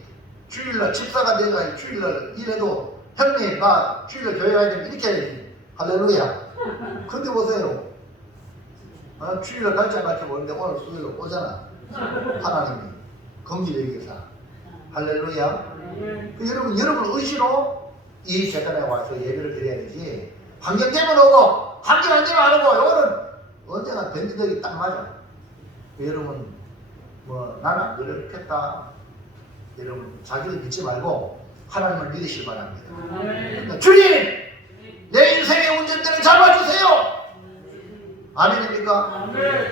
주일날 집사가 내가 주일날 일해도 형님 나 주일날 교회 가야 되면 이렇게 해야지. 할렐루야. 근데 보세요. 주일날 갈지 안 갈지 모르는데 오늘 수요일로 오잖아. 하나님이 긍지의 교사. 할렐루야. 여러분 의지로 이 재단에 와서 예배를 드려야 되지. 환경 되면 오고 환경 안 되면 안 오고. 이거는 언제나 변질되기 딱 맞아. 여러분 뭐 나는 안 그렇겠다. 여러분 자기를 믿지 말고 하나님을 믿으시기 바랍니다. 그러니까 주님 내 인생의 운전대를 잡아주세요. 아멘입니까?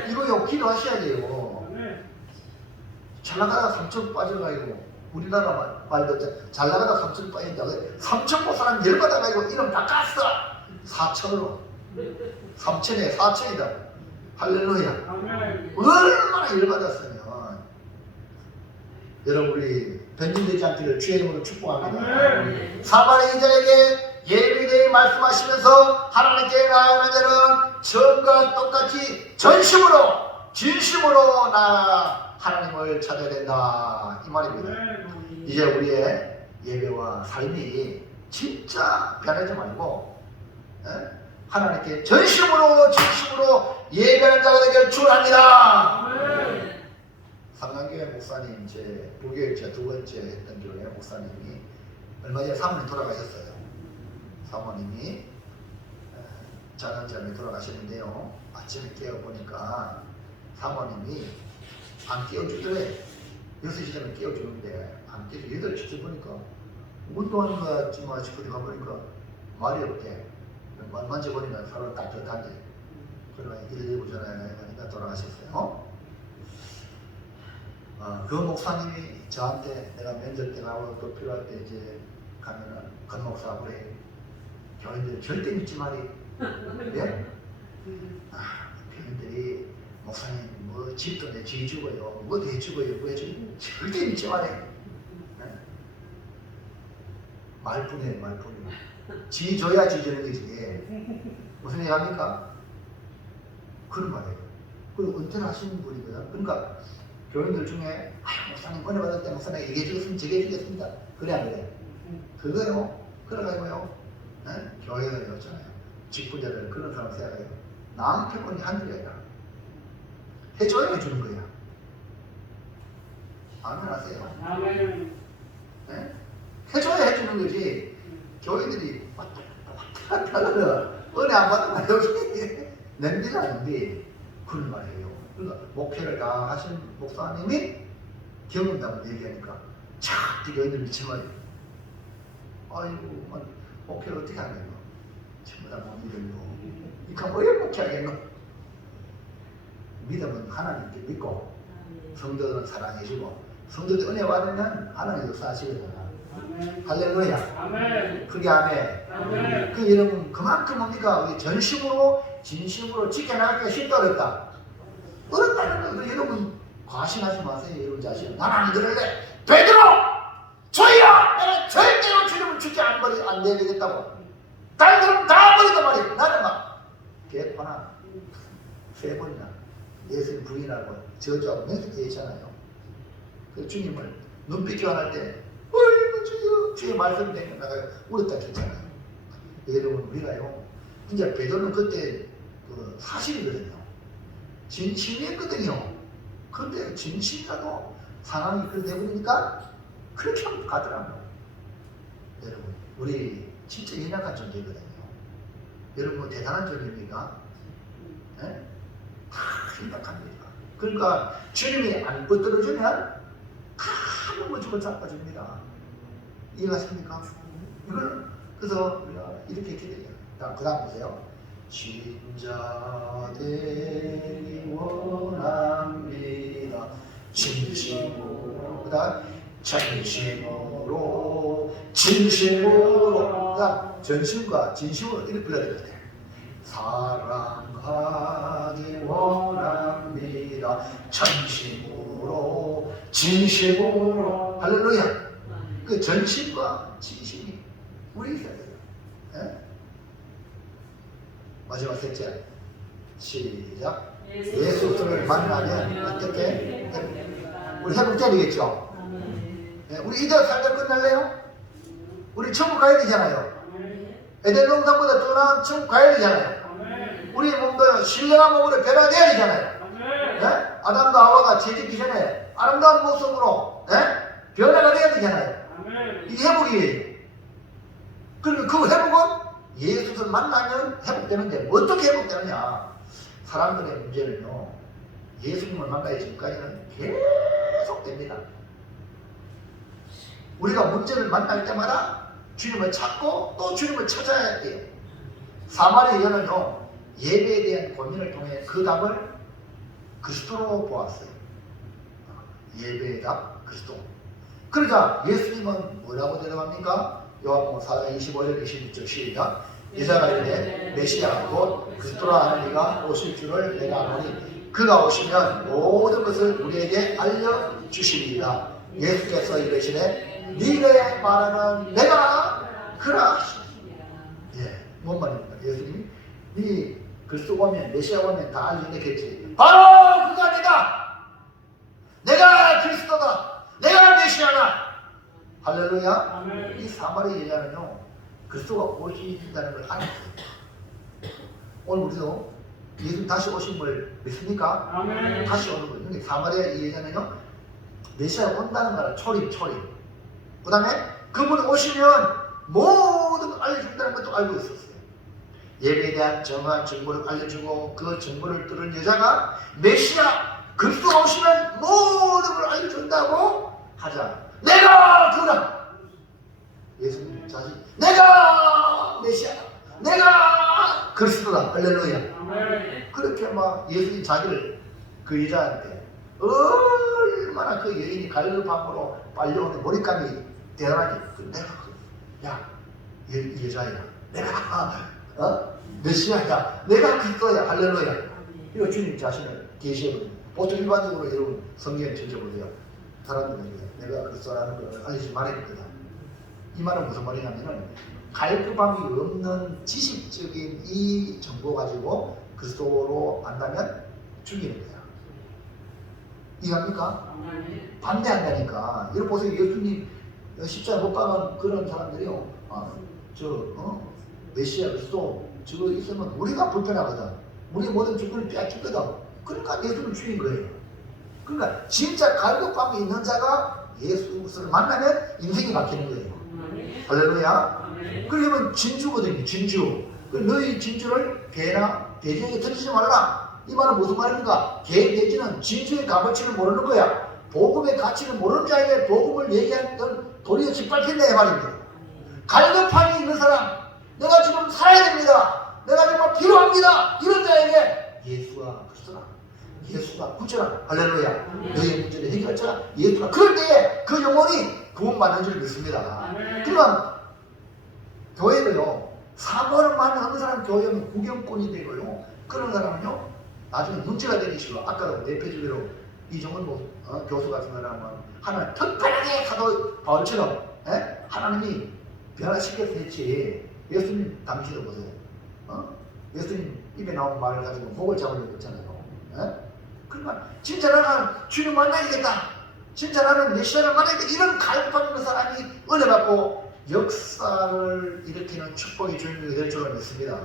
이거요 기도하셔야 돼요. 잘 나가다가 삼천 빠져가지고 우리나라 말도 잘 나가다가 삼천 빠진다. 삼천보 사람 열받아가지고 이름 다 깠어. 4천으로 3천에 4천이다. 할렐루야. 얼마나 열받았으면. 여러분 우리 변질되지 않기를 주의 이름으로 축복합니다. 사마리 이자에게 예비되이 말씀하시면서 하나님께 나아가는 자는 전과 똑같이 전심으로 진심으로 나 하나님을 찾아야 된다 이 말입니다. 이제 우리의 예배와 삶이 진짜 변하지 말고 하나님께 전심으로 진심으로 예배하는 자가 되기를 축원합니다. 삼강교회 목사님 제 부교육자 두 번째 했던 교회 목사님이 얼마 전에 사모님 돌아가셨어요. 사모님이 자연자연에 돌아가셨는데요. 아침에 깨어보니까 사모님이 안 깨워주더래. 6시 전에 깨워주는데 안 깨워주고 8시쯤 보니까 운동하는 거 같지만 싶어서 가보니까 말이 없대. 만져보니까 서로 따뜻한데. 그러나 119 전화해가니까 돌아가셨어요. 그 목사님이 저한테 내가 면접 때 나오고 또 필요할 때 이제 가면은 건 목사하고 그래. 교인들 절대 믿지 말이. 왜? 교인들이 목사님 뭐 집도 내 지 주고요, 뭐도 해주고요, 뭐 해주고 절대 믿지 말아요. 네? 말뿐이에요, 말뿐이에요. 지 줘야 지 주는 거지. 무슨 얘기 합니까? 그런 말이에요. 그 은퇴를 하시는 분이고요. 그러니까 교인들 중에 목사님 은혜 받을 때 목사님 이게 주겠습니다, 저게 주겠습니다. 그래 안 그래? 그거요. 그래가지고요. 네? 교회에 없잖아요. 직분자들 그런 사람 생각해요. 남편분이 한둘이 아니라 해줘야 해주는 거야. 아멘 하세요. 아멘. 네? 해줘야 해주는 거지. 교회들이 왔다 갔다 하면 은혜 안 받으면 여기 냄비가 냄비. 그런 말이에요. 그러니까 목회를 다 하신 목사님이 경험담을 얘기하니까 착 교회들 미치면 아이고 목회를 어떻게 하겠노? 전부 다 못 믿어요. 그러니까 왜 목회하겠노? 믿음은 하나님께 믿고 성도들은 사랑해주고 성도들 은혜 받으면 하나님 역사하시거든요. 할렐루야. 아멘. 그게 아멘. 아멘. 그 여러분 그만큼 뭡니까? 우리 전심으로 진심으로 지켜나가기가 쉽다 어렵다. 어렵다는 거 여러분 과신하지 마세요. 여러분 자신. 난 안 그럴래. 베드로! 저희야! 나는 절대로 주님을 죽지 안 내리겠다고. 다른 사람 다 버리단 말이에요. 나는 막 개판아 3번이나 예수님 부인하고 저주하고 맹세히 했잖아요. 그 주님을 눈빛 교환할 때 어이구 주여 주의 말씀 생각나가요. 울었다 했잖아요. 여러분 우리가요 진짜 베드로는 그때 그 사실이거든요. 진심이었거든요. 그런데 진심이라도 상황이 그렇게 되버리니까 그렇게 하면 가더라고요. 여러분 우리 진짜 연약한 존재거든요. 여러분 뭐 대단한 존재입니까? 네? 다 심각합니다. 그러니까 주님이 안 붙들어주면 다 넘어지고 자빠집니다. 이해가십니까? 이걸 그래서 우리가 이렇게 기대해요. 그 다음 보세요. 진자 되기 원합니다. 진심으로 그 다음 전심으로 진심으로 그 다음 전심과 진심으로 이렇게 불러야 되거든요. 사랑하기 원합니다. 전심으로 진심으로 할렐루야. 그 전심과 진심이 우리 있어야 돼요. 네? 마지막 셋째 시작. 예수를 만나면 어떻게? 우리 회복자이겠죠. 네, 우리 이대로 살다 끝날래요? 우리 천국 가야 되잖아요. 에덴 동산보다 더 나은 천국 가야 되잖아요. 우리 몸도 신령한 몸으로 변화돼야 되잖아요. 네? 아담과 하와가 죄짓기 전에 아름다운 모습으로 네? 변화가 돼야 되잖아요. 이 회복이에요. 그러면 그 회복은 예수를 만나면 회복되는데 어떻게 회복되느냐? 사람들의 문제는요. 예수님을 만나야 지금까지는 계속 됩니다. 우리가 문제를 만날 때마다 주님을 찾고 또 주님을 찾아야 돼요. 사마리아 여인은요. 예배에 대한 고민을 통해 그 답을 그리스도로 보았어요. 예배의 답 그리스도. 그러자 예수님은 뭐라고 대답합니까? 요한복음 4장 25절 26절 시작. 이자가 이르되 메시아 곧 그리스도라 하는 이가 오실 줄을 내가 아노니 그가 오시면 모든 것을 우리에게 알려주시리이다. 예수께서 이르시되 니네 말하는 내가 그라 하시니라. 예, 뭔 말입니까? 예수님이 네 그리스도 오면 메시아 오면 다 알려내겠지. 바로 그가 내가 그리스도다. 내가 메시아다. 할렐루야. 아멘. 이 사마리아 여자는요 그리스도가 오신다는 걸 알았어요. 오늘 우리도 예수 다시 오신 걸 믿습니까? 아멘. 다시 오는 거예요. 근데 사마리아 이 여자는요 메시아가 온다는 거라 초림. 그 다음에 그분이 오시면 모든 걸 알려준다는 것도 알고 있었어요. 예배에 대한 정확한 정보를 알려주고 그 정보를 들은 여자가 메시아 그리스도가 오시면 모든 걸 알려준다고 하자. 내가 그라. 예수님 자신 내가 메시아다. 내가 그리스도다. 할렐루야. 아멘. 그렇게 막 예수님 자기를 그 여자한테 얼마나 그 여인이 갈급함으로 빨려오는 몰입감이 대단하게 내가 이 여자야. 내가 메시아야. 내가 그리스도야. 할렐루야. 이거 주님 자신을 계시해버려요. 보통 일반적으로 여러분 성경에 전체보세요. 사람들은 내가 그리스도라는 걸 알리지 말아야겠다. 이 말은 무슨 말이냐면은 갈급함이 없는 지식적인 이 정보 가지고 그리스도로 안다면 죽이는 거야. 이해합니까? 반대한다니까. 여러분 보세요. 예수님 십자가 못 박은 그런 사람들이요. 메시아 그리스도 저거 있으면 우리가 불편하거든. 우리 모든 주권을 빼앗기거든. 그러니까 예수를 죽인 거예요. 그러니까 진짜 갈급함이 있는 자가 예수를 만나면 인생이 바뀌는 거예요. 할렐루야. 그러면 진주거든요. 진주. 너희 진주를 개나 돼지에게 던지지 말라. 이 말은 무슨 말입니까? 개, 돼지는 진주의 값어치를 모르는 거야. 복음의 가치를 모르는 자에게 복음을 얘기하던 도리어 짓밟힌다 이 말입니다. 갈급함이 있는 사람, 내가 지금 살아야 됩니다. 내가 정말 필요합니다. 이런 자에게 예수가 그리스도라. 예수가 구주라. 할렐루야. 너희의 문제를 해결할 자가 예수라. 그럴 때에 그 영혼이 구원받는 줄 믿습니다. 그러면 교회도요, 사모를만 하는 사람 교회는 구경꾼이 되고요. 그런 사람은요, 나중에 문제가 되는 식으로 아까도 대표적으로 이종훈 교수 같은 사람은 하나님 특별하게 사도 바울처럼 하나님이 변화시켜서 했지. 예수님 당시도 보세요. 예수님 입에 나온 말을 가지고 목을 잡으려고 했잖아요. 그러니까 진짜 나는 주님 만나야겠다. 진짜 나는 메시아를 만나야겠다. 이런 갈급함 있는 사람이 은혜 받고 역사를 일으키는 축복의 주인공이 될 줄로 믿습니다.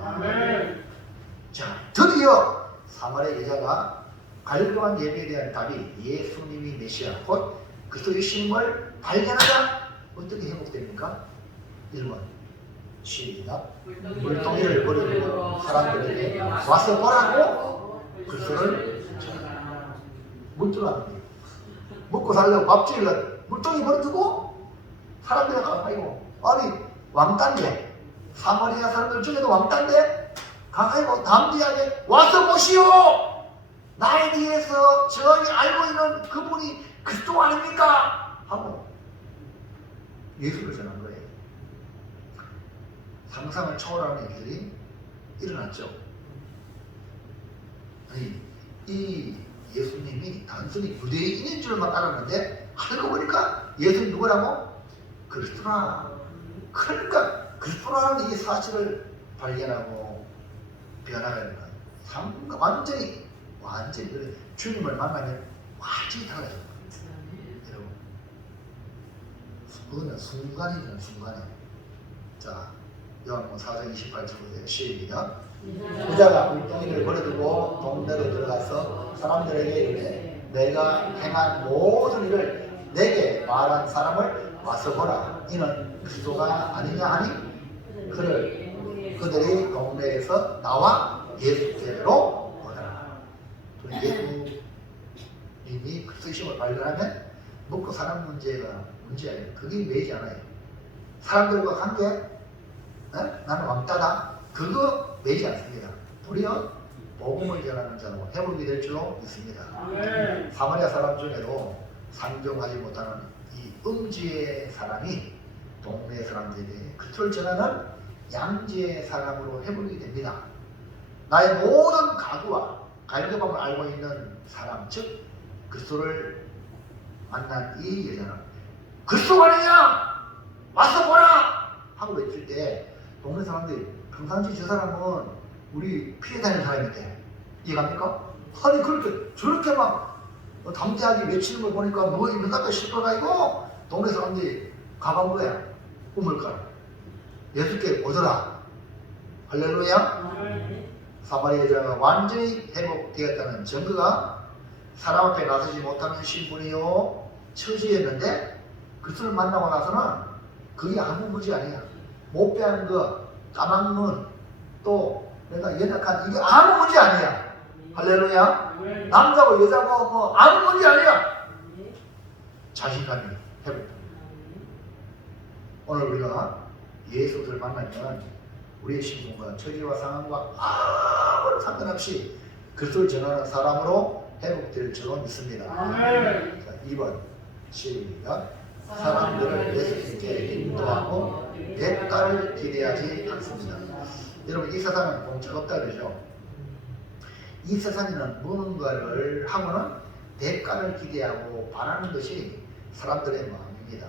자, 드디어 사마리아 여자가 갈급한 예배에 대한 답이 예수님이 메시아 곧 그리스도의 신임을 발견하자 어떻게 회복됩니까? 1번 시작. 물동이를 버리고 사람들에게 와서 보라고 그리스도를 전하라. 물 들어가는 거예요. 먹고 살려고 밥 지으려고 물동이 버려두고 사람들이 가까이고, 아니 왕딴데 사마리아 사람들 중에도 왕딴데 가까이고 담대하게 와서 보시오. 나에 대해서 저희 알고 있는 그분이 그리스도 아닙니까? 하고 예수를 전한 거예요. 상상을 초월하는 일들이 일어났죠. 아니, 이 예수님이 단순히 유대인인 줄만 알았는데 알고 보니까 예수님 누구라고? 그리스도라. 그러니까 그리스도라는 이 사실을 발견하고 변화가 되는 거예요. 완전히 주님을 만나면 완전히 달라져요. 여러분, 그거는 순간이잖아요. 순간에. 자, 요한복음 4장 28절 보세요. 시작. 부자가 물동이를 버려두고 동네로 들어가서 사람들에게 이르되 내가 행한 모든 일을 내게 말한 사람을 와서 보라. 이는 그리스도가 아니냐 하니 그들이 동네에서 나와 예수께로 오더라. 예수님이 그리스도의 심을 발견하면 먹고 사는 문제가 문제예요. 그게 매이지 않아요. 사람들과 관계, 나는 왕따다. 그거 매이지 않습니다. 도리어 복음을 전하는 자로 회복이 될 줄로 믿습니다. 사마리아 사람 중에도 상종하지 못하는 이 음지의 사람이 동네 사람들에게 그리스도를 전하는 양지의 사람으로 회복이 됩니다. 나의 모든 가구와 갈급함을 알고 있는 사람, 즉 그리스도를 만난 이 여자는 그리스도가 아니냐? 와서 보라! 하고 외칠 때 동네 사람들이 평상시 저 사람은 우리 피해 다니는 사람인데 이해갑니까? 아니 그렇게 저렇게 막 담대하게 외치는 걸 보니까 뭐 있는 것도 싶어가 아니고 동네 사람들이 가방 거야. 우물가라. 예수께 오더라. 할렐루야. 사마리아 여자가 완전히 회복되었다는 증거가 사람 앞에 나서지 못하는 신분이요 처지였는데 그리스도를 만나고 나서는 그게 아무 문제 아니야. 못 빼는 거, 까만 눈, 또 내가 연약한 이게 아무 문제 아니야. 할렐루야. 남자고 여자고 뭐 아무 문제 아니야. 자신감이 회복됩니다. 오늘 우리가 예수를 만나면 우리의 신분과 처지와 상황과 아무런 상관없이 그리스도를 전하는 사람으로 회복될 줄로 믿습니다. 자, 2번 시작. 사람들을 예수님께 인도하고 대가를 기대하지 않습니다. 여러분 이 세상은 공짜가 없다 그러죠. 이 세상에는 무언가를 하고는 대가를 기대하고 바라는 것이 사람들의 마음입니다.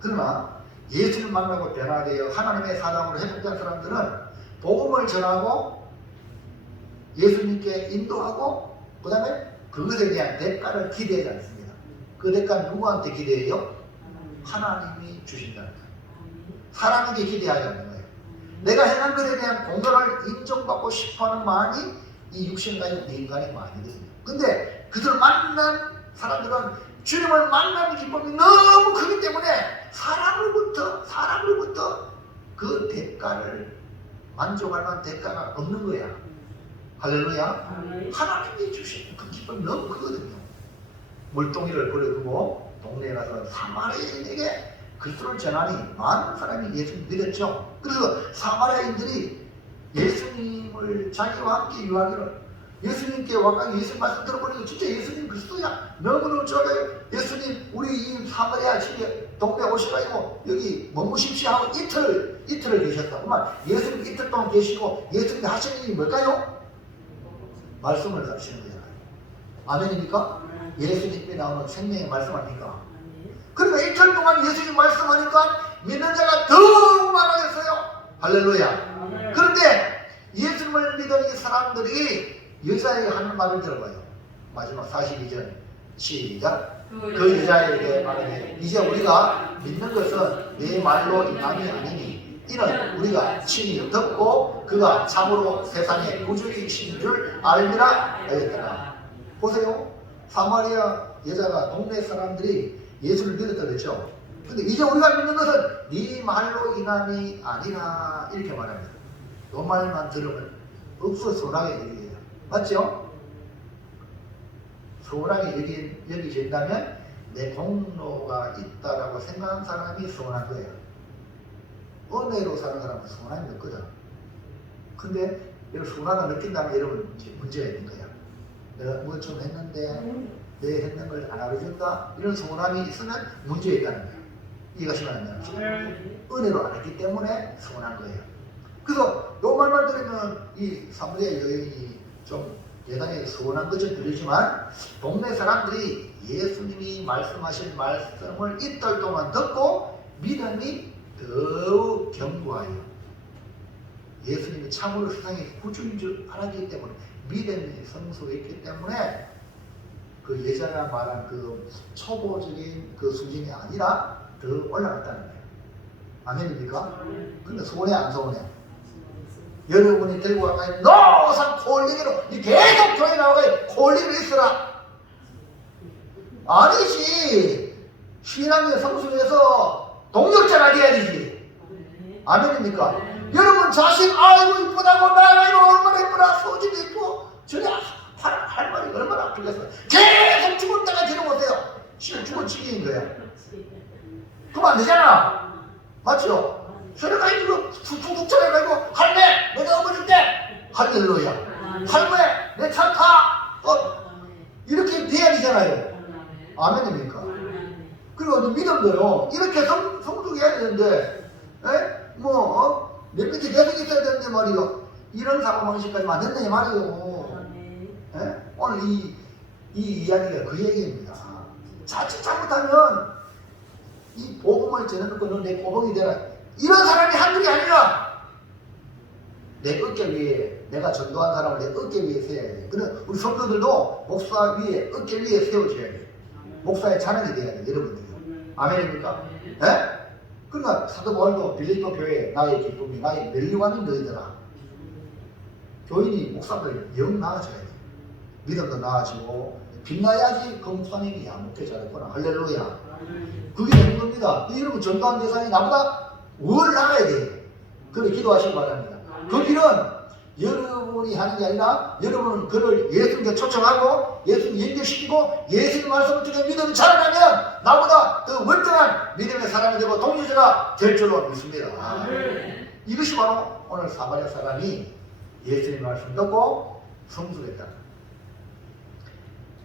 그러나 예수를 만나고 변화되어 하나님의 사람으로 회복된 사람들은 복음을 전하고 예수님께 인도하고 그 다음에 그것에 대한 대가를 기대하지 않습니다. 그 대가는 누구한테 기대해요? 하나님이 주신다는 거예요. 사람에게 기대하지 않는 거예요. 내가 행한 것에 대한 공로를 인정받고 싶어하는 마음이 이 육신 가진 인간의 마음이거든요. 근데 그들을 만난 사람들은 주님을 만나는 기쁨이 너무 크기 때문에 사람으로부터 그 대가를 만족할 만한 대가가 없는 거야. 할렐루야. 하나님이 주신 그 기쁨이 너무 크거든요. 물동이를 버려두고 동네에 가서 사마리아인에게 그리스도를 전하니 많은 사람이 예수를 믿었죠. 그래서 사마리아인들이 예수님을 자기와 함께 유하기를 예수님께 와가 예수님 말씀 들어보니까 진짜 예수님 그리스도야. 너무너무 좋아요. 예수님 우리 이 사마리아 집에 동네 오셔가지고 여기 머무십시오 하고 이틀을 계셨다. 그만 예수님 이틀 동안 계시고 예수님이 하시는 일이 뭘까요? 말씀을 가르치는 거잖아요. 아멘입니까? 예수님이 나오는 생명의 말씀 아닙니까? 그러니까 이틀 동안 예수님 말씀하니까 믿는 자가 더 많아졌어요. 할렐루야. 그런데 예수님을 믿은 이 사람들이 여자에게 하는 말을 들어봐요. 마지막 42절 시작. 그 여자에게 말하되 이제 우리가 믿는 것은 내 말로 인함이 아니니 이는 우리가 친히 듣고 그가 참으로 세상의 구주이신 줄 알리라 하였더라. 보세요. 사마리아 여자가 동네 사람들이 예수를 믿었다 그랬죠. 근데 이제 우리가 믿는 것은 네 말로 인함이 아니라 이렇게 말합니다. 이 말만 들으면 억수 서운하게 여기해요. 맞죠? 서운하게 여기신다면 내 공로가 있다라고 생각하는 사람이 서운한 거예요. 은혜로 사는 사람은 서운함이 없거든. 근데 여러분 서운함을 느낀다면 여러분 문제가 있는 거야. 내가 뭐 좀 했는데 내 했는 걸 안 알아준다? 이런 서운함이 있으면 문제가 있다는 거예요. 이해가시면 안 돼요? 은혜로 안 했기 때문에 서운한 거예요. 그래서 요 말만 들으면 이 사마리아 여인이 좀 대단히 서운한 것처럼 들리지만 동네 사람들이 예수님이 말씀하신 말씀을 이틀 동안 듣고 믿음이 더욱 견고하여 예수님이 참으로 세상의 구주인 줄 알았기 때문에 믿음이 성숙했기 때문에 그 여자가 말한 그 초보적인 그 수준이 아니라 더 올라갔다는 거예요. 아멘입니까? 근데 서운해 안 서운해? 여러분이 들고 와가지고 노상 콜링으로 계속 교회 나와가지고 콜링을 있어라. 아니지. 신앙의 성숙해서 동력자가 돼야지. 아멘입니까? 여러분 자신 아이고 이쁘다고 나가 이거 얼마나 이쁘다 소질이 있고 저래 할 말이 얼마나 아프겠어. 계속 죽었다가 데려오세요. 지금 죽은 지기인 거야. 그럼 안 되잖아. 맞죠? 저래가 이거 툭툭툭 쳐가지고 할매 내가 업어줄게. 할렐루야. 할매 내 차 타. 이렇게 돼야 되잖아요. 아멘입니까? 그리고 믿음도요 이렇게 성숙해야 되는데 내 밑에 계속 있어야 되는데 말이요 이런 사고방식까지 만든다니 말이요. 오늘 이 이야기가 그 얘기입니다. 자칫 잘못하면 이 복음을 전해놓고 너 내 고봉이 되라 이런 사람이 한둘이 아니라 내 어깨 위에 내가 전도한 사람을 내 어깨 위에 세워야 돼. 그래 우리 성도들도 목사 위에 어깨 위에 세워줘야 돼. 목사의 자랑이 돼야 돼 여러분들이. 아멘입니까? 그러니까 사도 바울도 빌립보 교회 나의 기쁨이 나의 멸류관인 너희들아. 교인이 목사들 영 나아져야 돼. 믿음도 나아지고 빛나야지 그 목사님이 목회 잘했구나. 할렐루야. 그게 되는 겁니다. 여러분 전도한 대상이 나보다 월 나가야 돼. 그렇게 기도하시기 바랍니다. 그 길은 여러분이 하는 게 아니라 여러분은 그를 예수님께 초청하고 예수님 연결시키고 예수님 말씀을 통해 믿음이 자라나면 나보다 더 월등한 믿음의 사람이 되고 동료자가 될 줄로 믿습니다. 이것이 바로 오늘 사마리아 사람이 예수님 말씀 듣고 성숙했다.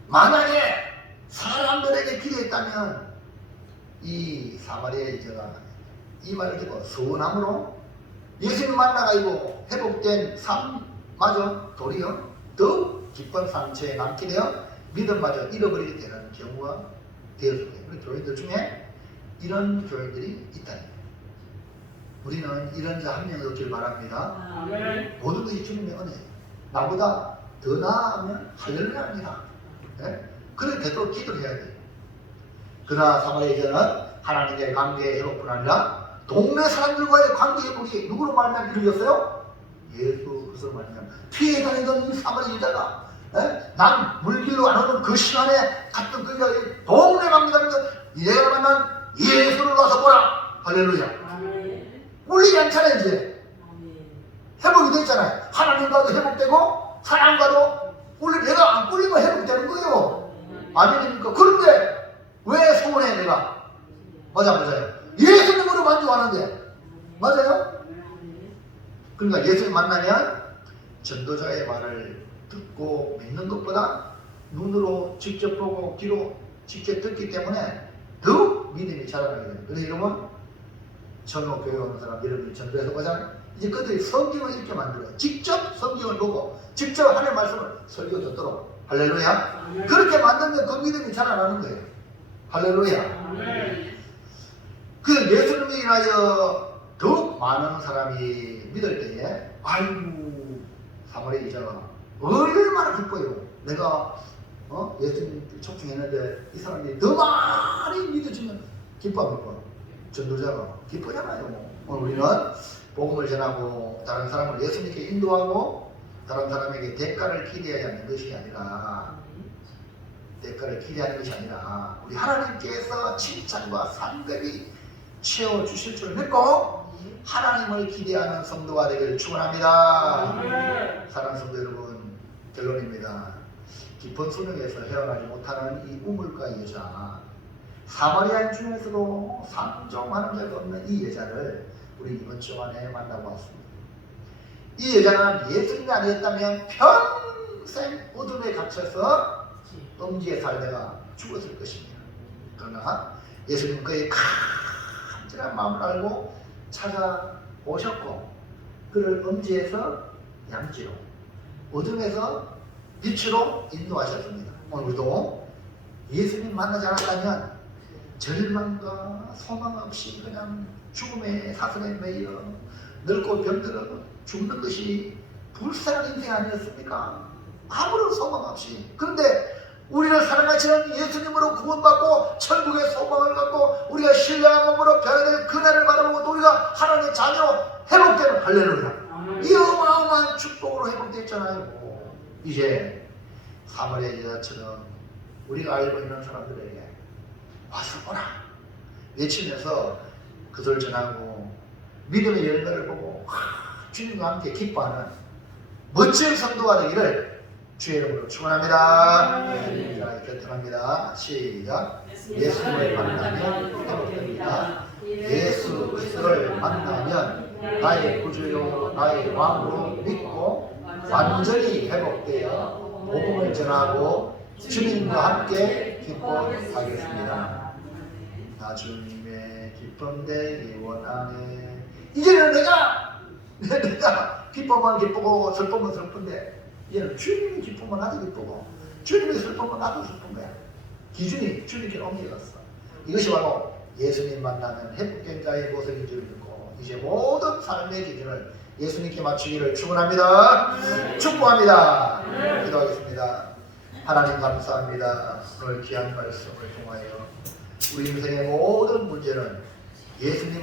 만약에 사람들에게 기대했다면 이 사마리아 여자가 이 말을 듣고 서운함으로 예수님 만나가지고 회복된 삶마저 도리어 더욱 기쁜 상처에 남게 되어 믿음마저 잃어버리게 되는 경우가 되었습니다. 그런 교회들 중에 이런 교회들이 있다는 거예요. 우리는 이런 자 한 명이 없길 바랍니다. 아멘. 모든 것이 주님의 은혜예요. 나보다 더 나아하면 할렐루야입니다. 네? 그렇게 되도록 기도를 해야 돼요. 그러나 사마리아 여자는 하나님의 관계 회복뿐 아니라 동네 사람들과의 관계 회복이 누구로 말미암아 이루어졌어요? 예수 그리스도로 말미암아. 피해 다니던 이 사마리아 여자가 난 물길로 안 오는 그 시간에 갔던 그 여자 동네 갑니다. 얘가 만난 예수를 와서 보라. 할렐루야. 아멘. 꿀리지 않잖아요. 이제 아멘. 회복이 됐잖아요. 하나님과도 회복되고 사람과도 내가 안 꿀리면 회복되는 거예요. 아멘입니까? 그런데 왜 소문해 내가? 맞아요. 예수님으로 만족하는데 맞아요? 그러니까 예수님 만나면 전도자의 말을 듣고 믿는 것보다 눈으로 직접 보고 귀로 직접 듣기 때문에 더욱 믿음이 자라나게 됩니다. 그래서 여러분 전국 교회 오는 사람 여러분이 전도해서 보잖아요. 이제 그들이 성경을 읽게 만들어요. 직접 성경을 보고 직접 하나님의 말씀을 설교 듣도록. 할렐루야. 그렇게 만들면 그 믿음이 자라나는 거예요. 할렐루야. 그 예수님을 인하여 더욱 많은 사람이 믿을 때에 아이고 사마리아 여자가 얼마나 기뻐요. 내가 예수님 촉중했는데 이 사람이 더 많이 믿어지면 기뻐합니까? 전도자가 기쁘잖아요. 우리는 복음을 전하고 다른 사람을 예수님께 인도하고 다른 사람에게 대가를 기대하는 것이 아니라 우리 하나님께서 칭찬과 상급이 채워주실 줄 믿고 하나님을 기대하는 성도가 되기를 축원합니다. 사랑하는 성도 여러분, 결론입니다. 깊은 수능에서 헤어나지 못하는 이 우물가 여자, 사마리아인 중에서도 상종하는 자가 없는 이 여자를 우리 이번 주간에 만나고 왔습니다. 이 여자는 예수님이 아니었다면 평생 어둠에 갇혀서 음지에 살다가 죽었을 것입니다. 그러나 예수님 그의 간절한 마음을 알고 찾아오셨고 그를 음지에서 양지로 어둠에서 빛으로 인도하셨습니다. 오늘도 예수님 만나지 않았다면 절망과 소망 없이 그냥 죽음의 사슬에 매여 늙고 병들어 죽는 것이 불쌍한 인생 아니었습니까? 아무런 소망 없이. 그런데 우리를 사랑하시는 예수님으로 구원받고 천국의 소망을 갖고 우리가 신령한 몸으로 변화될 그날을 바라보고 또 우리가 하나님의 자녀로 회복되는 할렐루야. 이 어마어마한 축복으로 회복됐잖아요. 이제 사마리아 여자처럼 우리가 알고 있는 사람들에게 와서 오라 외치면서 그들 전하고 믿음의 열매를 보고 주님과 함께 기뻐하는 멋진 성도가 되기를 주의 이름으로 축원합니다. 자, 결단합니다. 시작. 예수를 만나면 회복됩니다. 예수 그리스도를 만나면 나의 구주요 나의 왕으로 믿고 완전히 회복되어 복음을 전하고 주님과 함께 기뻐하겠습니다. 나 주님의 기쁨 되기 원하네. 이제는 내가 기쁨은 기쁘고 슬픔은 슬픈데 이제는 주님이 기쁨은 나도 기쁘고 주님의 슬픔은 나도 슬픈 거야. 기준이 주님께 옮겨갔어. 이것이 바로 예수님 만나면 회복된 자의 모습인 줄 믿고 이제 모든 삶의 기준을 예수님께 맞추기를 축원합니다. 축복합니다. 기도하겠습니다. 하나님 감사합니다. 오늘 귀한 말씀을 통하여 우리 인생의 모든 문제는 예수님